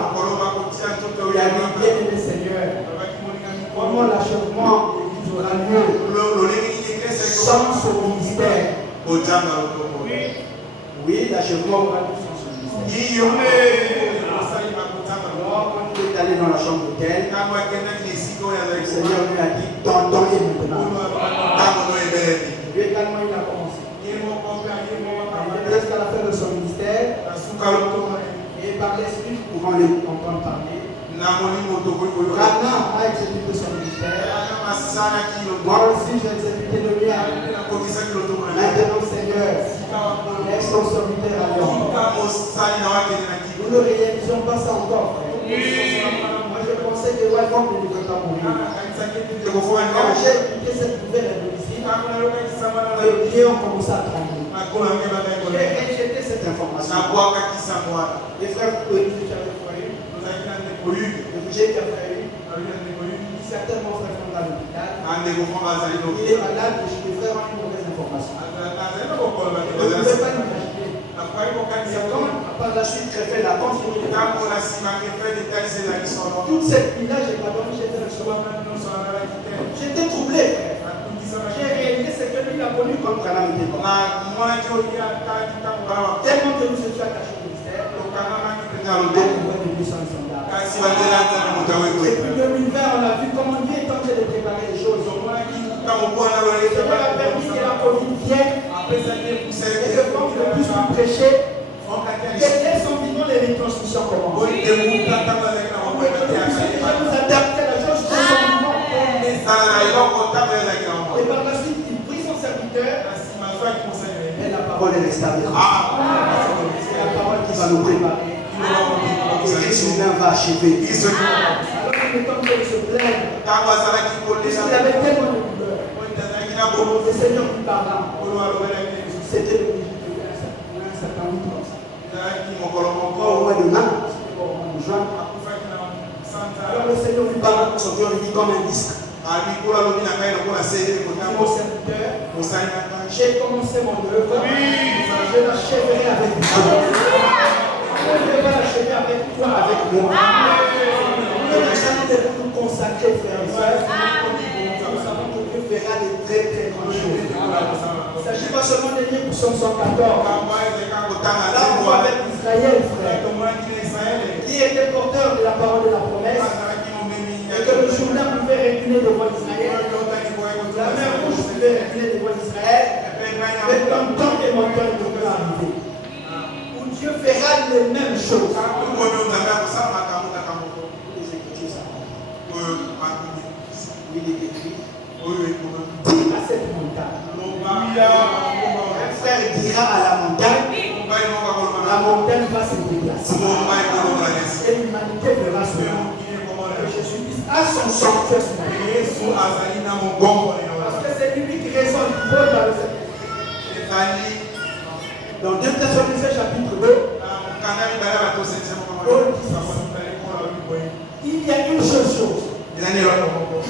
il a dit, bien aimé Seigneur, comment l'achèvement aura lieu sans son ministère? Oui, l'achèvement aura lieu sans son ministère. Alors, quand il est allé dans la chambre d'hôtel, le Seigneur lui a dit, ton temps est maintenant. Lui également, il a commencé. Il est presque à la fin de son ministère. Et par l'esprit, nous pouvons l'entendre parler. Branham a exécuté son ministère. Moi aussi, j'ai exécuté le mien. Maintenant, Seigneur, laisse ton serviteur à Lyon. Nous ne réalisons pas ça encore, frère. Moi, je pensais que Welcome ne devait pas mourir. Quand j'ai écouté cette nouvelle ici, mes pieds ont commencé à trembler. J'ai rejeté cette information. Les frères, vous connaissez, j'avais croyé. Le budget qui a failli. Certainement, frère, sont à l'hôpital. Il est malade et je devrais avoir une mauvaise information. Je ne pouvais pas l'imaginer. C'est comme par la suite fait la confirmation. Toute cette nuit-là, j'ai pas dormi, j'étais troublé. J'ai réalisé ce que lui il a connu comme Branham était bon. Tellement que nous étions attachés au ministère. Donc, et puis 2020, on a vu comment Dieu est en train de préparer les choses. Dieu a permis que la Covid vienne. Et je pense que plus nous prêcher, dès son vivant, les retransmissions commencent. Et que nous puissions déjà nous adapter à la chose de son vivant. Et par la suite, il prie son serviteur. Et la parole est restée. C'est la parole qui va nous préparer. Et Jésus va achever. Alors il est temps de se plaindre. Parce qu'il avait tellement de douleur. Le Seigneur lui parla. C'était le un certain nombre. Au mois de mars, au mois de juin. Alors le Seigneur lui parla pour son cœur, il dit comme un disque. Mon serviteur, j'ai commencé mon œuvre, je l'achèverai avec toi. Je vais l'achever avec toi, avec moi. Et nous savons que nous consacrer, frères et sœurs. Nous savons que Dieu fera des très très grandes choses. Il ne s'agit pas seulement de lire pour Psaume 114. Là, on voit avec Israël, frère, qui était porteur de la parole de la promesse. Et que le Jourdain pouvait reculer devant Israël. La mer rouge pouvait reculer devant Israël. Mais dans temps et mon temps, il peut arriver. Où Dieu fera les mêmes choses. Il est écrit. Dis à cette montagne. Un frère dira à la montagne va se déplacer. Et l'humanité verra cela. Jésus-Christ a son sanctuaire. Parce que c'est lui qui résonne Paul dans le Seigneur. Dans 2 Thessaloniciens chapitre 2, Paul dit il y a une seule chose qui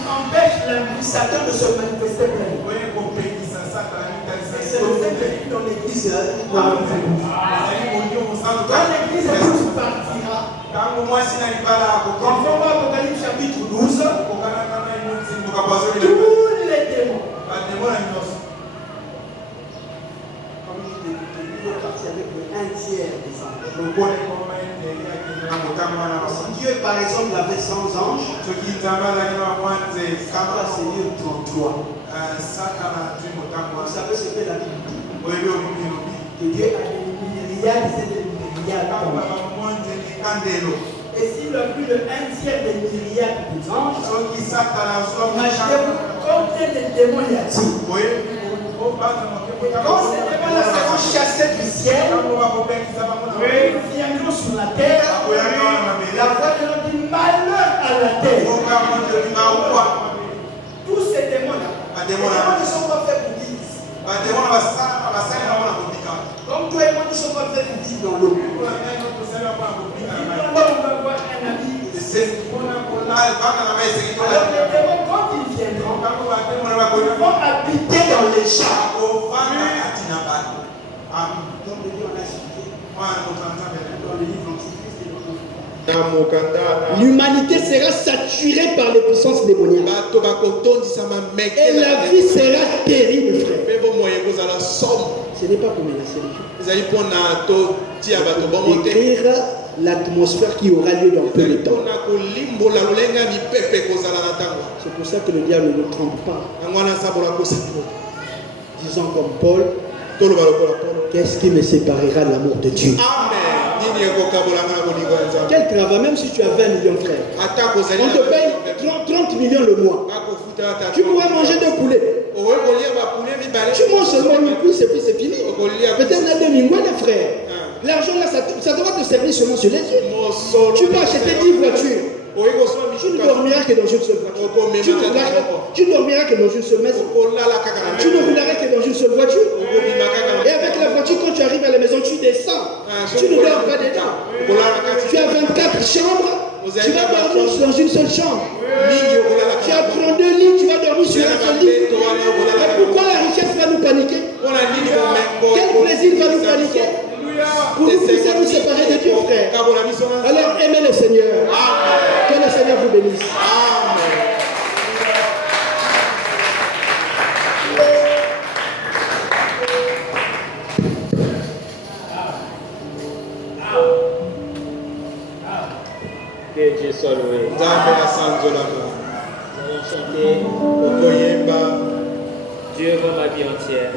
empêche l'invitateur de se manifester pleinement. Et c'est le fait que dans l'église, quand l'église toute partira, conforme à Apocalypse chapitre 12, tous les démons, comme je l'ai dit, il est parti avec un tiers des anges. Si Dieu par exemple avait 100 anges, ça va se dire 33. Vous savez ce que la Bible dit? Que Dieu a des myriades et des myriades d'anges. Et s'il a plus de 1 tiers des myriades d'anges, imaginez-vous combien de démons il y a-t-il? Quand ces démons-là seront chassés du ciel, ils viendront sur la terre. La voix de l'homme dit malheur à la terre. Tous ces démons-là, les démons ne sont pas faits pour vivre ici. Comme toi et moi, nous ne sommes pas faits pour vivre dans l'eau. On va voir un ami. Alors les démons, quand ils viendront, ils vont habiter dans les champs. Comme le dit, on a expliqué dans le livre Antichrist. L'humanité sera saturée par les puissances démoniaques. Et la vie sera terrible, frère. Ce n'est pas comme la sélection. Décrire l'atmosphère qui aura lieu dans peu de temps. C'est pour ça que le diable ne trompe pas. Disons comme Paul, qu'est-ce qui me séparera de l'amour de Dieu? Quel travail, même si tu as 20 millions de frères, on te paye 30 millions le mois. Tu pourras manger 2 poulets. Tu manges seulement une cuisse et puis c'est fini. Peut-être on a 2 millions de frères. L'argent là, ça doit te servir seulement sur les yeux. Tu peux acheter 10 voitures. Tu ne dormiras que dans une seule voiture. Tu ne dormiras que dans une seule maison. Tu ne rouleras que dans une seule voiture. Et avec la voiture, quand tu arrives à la maison, tu descends. Tu ne dors pas dedans. Tu as 24 chambres. Tu vas dormir dans une seule chambre. Tu as 32 lits, tu vas dormir sur un seul lit. Et pourquoi la richesse va nous paniquer? Quel plaisir va nous paniquer? Pour nous pousser à nous séparer de Dieu, frère. Alors aimez le Seigneur. Que le Seigneur vous bénisse. Que Dieu soit loué. Nous allons chanter Dieu veut ma vie entière.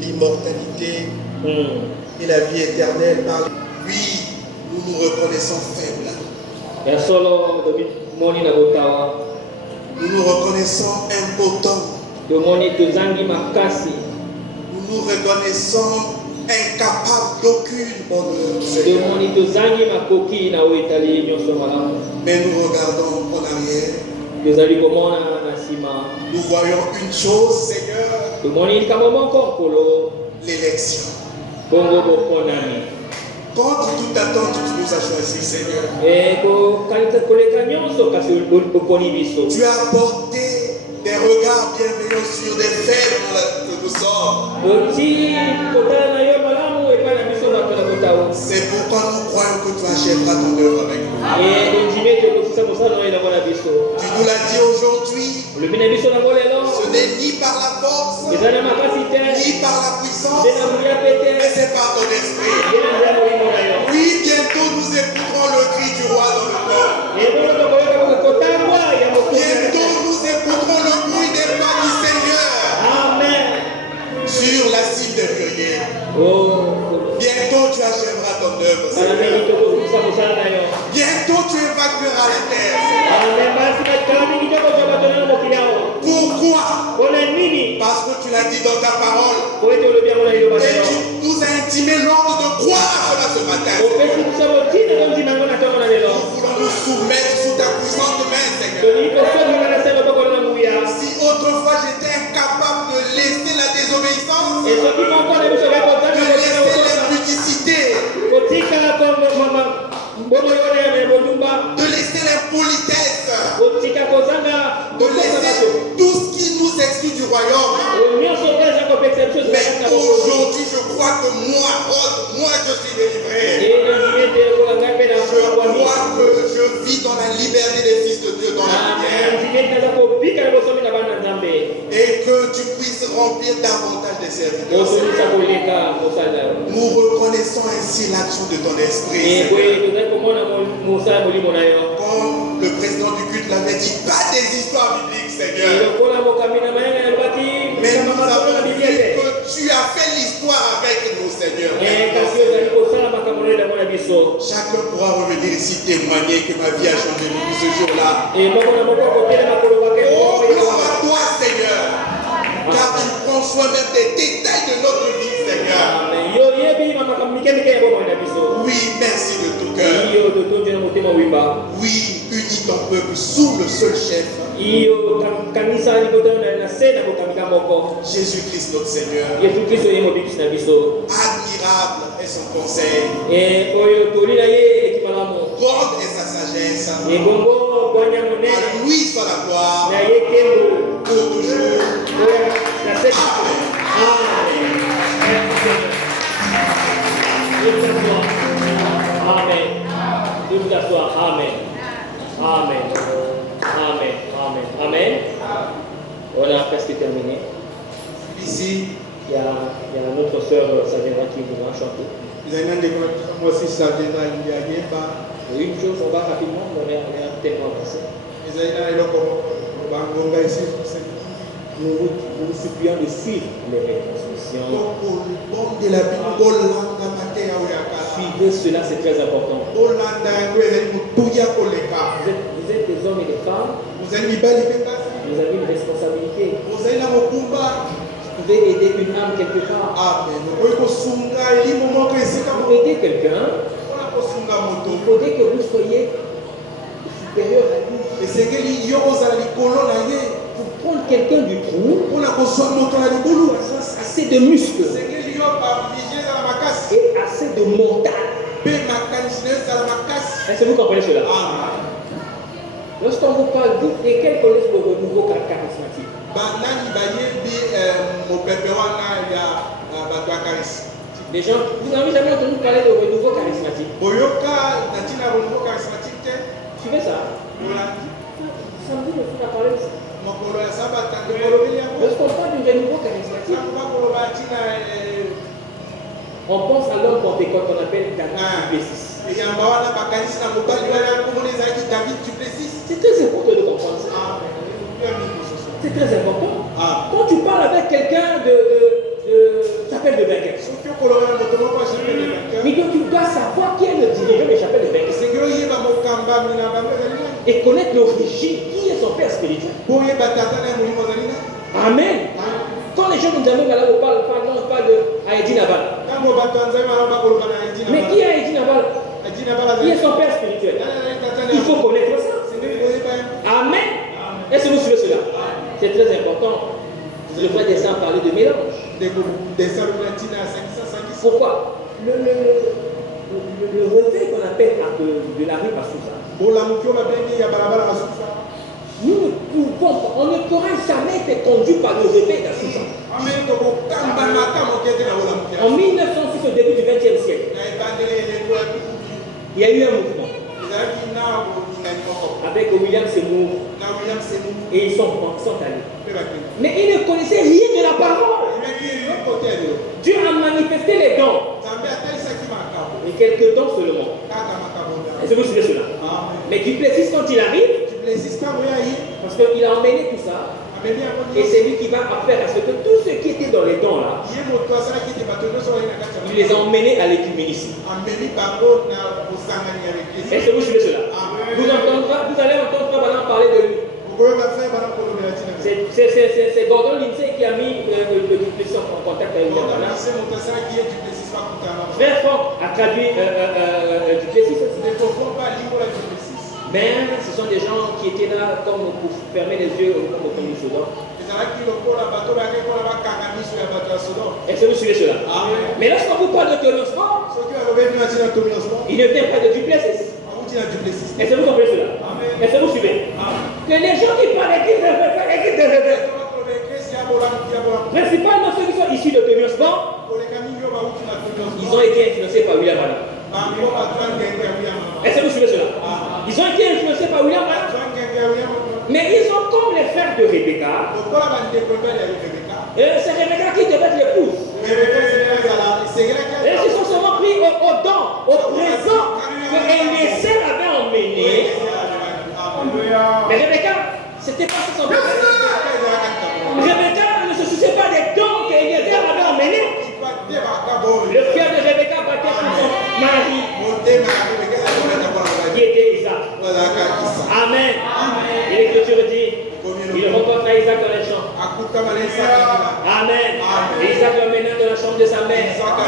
l'immortalité et la vie éternelle par lui, nous nous reconnaissons faibles. Nous nous reconnaissons impotents. Nous nous reconnaissons incapables d'aucune bonne œuvre. Mais nous regardons en arrière. Nous voyons une chose, Seigneur, l'élection. Contre toute attente, tu nous as choisis, Seigneur. Tu as porté des regards bienveillants sur des faibles que nous sommes. C'est pourquoi nous croyons que tu achèveras ton œuvre avec nous. Tu nous l'as dit aujourd'hui. Ce n'est ni par la force, ni par la puissance, mais c'est par ton esprit. Oui, bientôt nous écouterons le cri du roi dans le corps. Bientôt nous écouterons le bruit des pas du Seigneur. Amen. Sur la cime des furieux. Bientôt tu achèveras ton œuvre, Seigneur. Bientôt tu évacueras la terre. Pourquoi? Parce que tu l'as dit dans ta parole. Et tu nous as intimé l'ordre de croire à cela ce matin. vis dans la liberté des fils de Dieu dans la lumière. Et que tu puisses remplir davantage des serviteurs. Nous reconnaissons ainsi l'action de ton esprit. Comme le président du culte l'avait dit, pas des histoires bibliques, Seigneur. Mais nous avons vu que tu as fait l'histoire avec nous, Seigneur. Chacun pourra revenir ici témoigner que ma vie a changé depuis ce jour-là. Oh, gloire à toi, Seigneur. Car tu prends soin même des détails de notre vie, Seigneur. Oui, merci de tout cœur. Oui, unis ton peuple sous le seul chef. Jésus-Christ notre Seigneur. Admirable est son conseil. Grande est sa sagesse. À lui soit la gloire. Pour toujours. Amen. Amen. Amen. Amen. Amen. Amen. On a presque terminé. Ici, il y a notre soeur Savena qui voudra chanter. Une chose, on va rapidement, on est tellement passé. Nous vous supplions de suivre les retransmissions. Suivez cela, c'est très important. Vous êtes des hommes et des femmes. Vous avez une responsabilité. Vous pouvez aider une âme quelque part. Vous aidez quelqu'un. Il faudrait que vous soyez supérieur à lui. Pour prendre quelqu'un du trou, assez de muscles et assez de mental. Est-ce que vous comprenez cela? Lorsqu'on vous parle et quels connaissent vos nouveaux charismatiques? Les gens, vous n'avez jamais entendu parler de renouveau charismatique? Suivez ça. Samedi, le fou a parlé de ça. Lorsqu'on parle du renouveau charismatique, on pense à l'homme Pentecôte qu'on appelle David Duplessis. C'est très important de comprendre ça. C'est très important. Quand tu parles avec quelqu'un chapelle de vainqueur, mais donc tu dois savoir qui est le dirigeant des chapelles de vainqueur et connaître l'origine, qui est son père spirituel. Amen. Quand les gens nous amènent là, on parle de Haïti Naval. Mais qui est Haïti Naval? Qui est son père spirituel? Il faut connaître ça. Amen. Est-ce que vous suivez cela? C'est très important. Le frère descend parler de mélange. Pourquoi? Le réveil qu'on appelle de la rue à Sousa. Nous ne pouvons pas, on ne pourra jamais être conduit par le réveil d'Assousa. En 1906, au début du XXe siècle, il y a eu un mouvement avec William Seymour et ils sont allés. Mais ils ne connaissaient rien de la parole. Dieu a manifesté les dons. Et quelques dons seulement. Est-ce que vous suivez cela? Mais Duplessis, quand il arrive, parce qu'il a emmené tout ça, et c'est lui qui va faire à ce que tout ce qui était dans les dons là, il les a emmenés à l'écuménisme. Est-ce que vous suivez cela? Vous allez entendre Frère parler de lui. C'est Gordon Lindsay qui a mis le Duplessis en contact avec lui. Frère Franck a traduit Duplessis. Mais ce sont des gens qui étaient là comme pour fermer les yeux comme au premier Soudan. Est-ce que vous suivez cela? Mais lorsqu'on vous parle de Théonos, il ne vient pas de Duplessis. Est-ce que vous comprenez cela? Est-ce que vous suivez? Que les gens qui parlent équipe de principalement ceux qui sont issus de Théonos, ils ont été influencés par William Branham. Est-ce que vous suivez cela? Ils ont été influencés je sais pas, William, mais ils sont comme les frères de Rebecca. C'est Rebecca qui devait être l'épouse. Et ils se sont seulement pris au don, au présent que Eliezer avait emmené. Mais Rebecca, c'était pas son but. Rebecca ne se souciait pas des dons qu'Eliezer avait emmenés. Le cœur de Rebecca battait pour son mari, qui était Isaac. Amen. Et l'Écriture dit, il rencontra Isaac dans les champs. Amen. Et Isaac l'emmena dans la chambre de sa mère. Amen.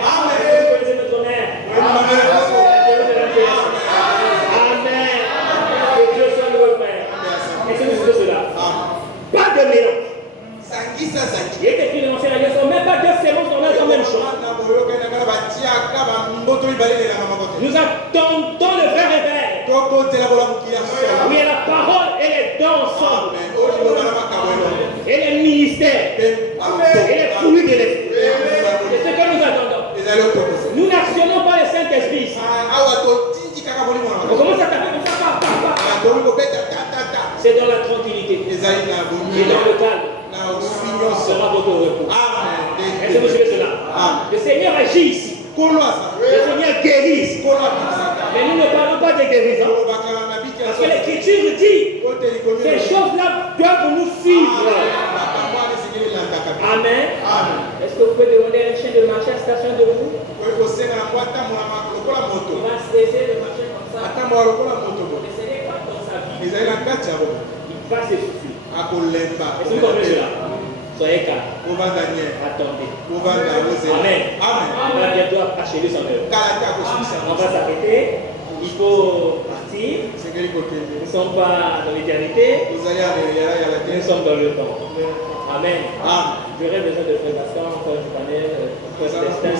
Vous connaissez notre mère. Amen. Que Dieu soit loué, Père. Et c'est nous cela. Pas de mélange. Il est écrit dans l'Ancienne Alliance, même pas deux semences dans la même chose. Nous attendons le vrai réveil. Oui, la parole et les dons ensemble. Et les ministères. Et les fruits de l'esprit. C'est ce que nous attendons. Nous n'actionnons pas le Saint-Esprit. On commence à taper comme ça. C'est dans la tranquillité. Et dans le calme. Sera votre repos. Est-ce que vous suivez cela? Le Seigneur agit ici. Le Seigneur guérit ici. Mais nous ne parlons pas de guérison. Parce que l'Écriture dit ces choses-là doivent nous suivre. Amen. Est-ce que vous pouvez demander à un chien de marcher à la station de vous? Il va cesser de marcher comme ça. Le Seigneur va dans sa vie. Il va se souffler. Est-ce que vous comprenez cela? Soyez calme. Attendez. Amen. On va bientôt achever son œuvre. On va s'arrêter. Il faut partir. Nous ne sommes pas dans l'éternité. Nous sommes dans le temps. Amen. J'aurais besoin de frère Gaston, frère Jupanel, frère Destin.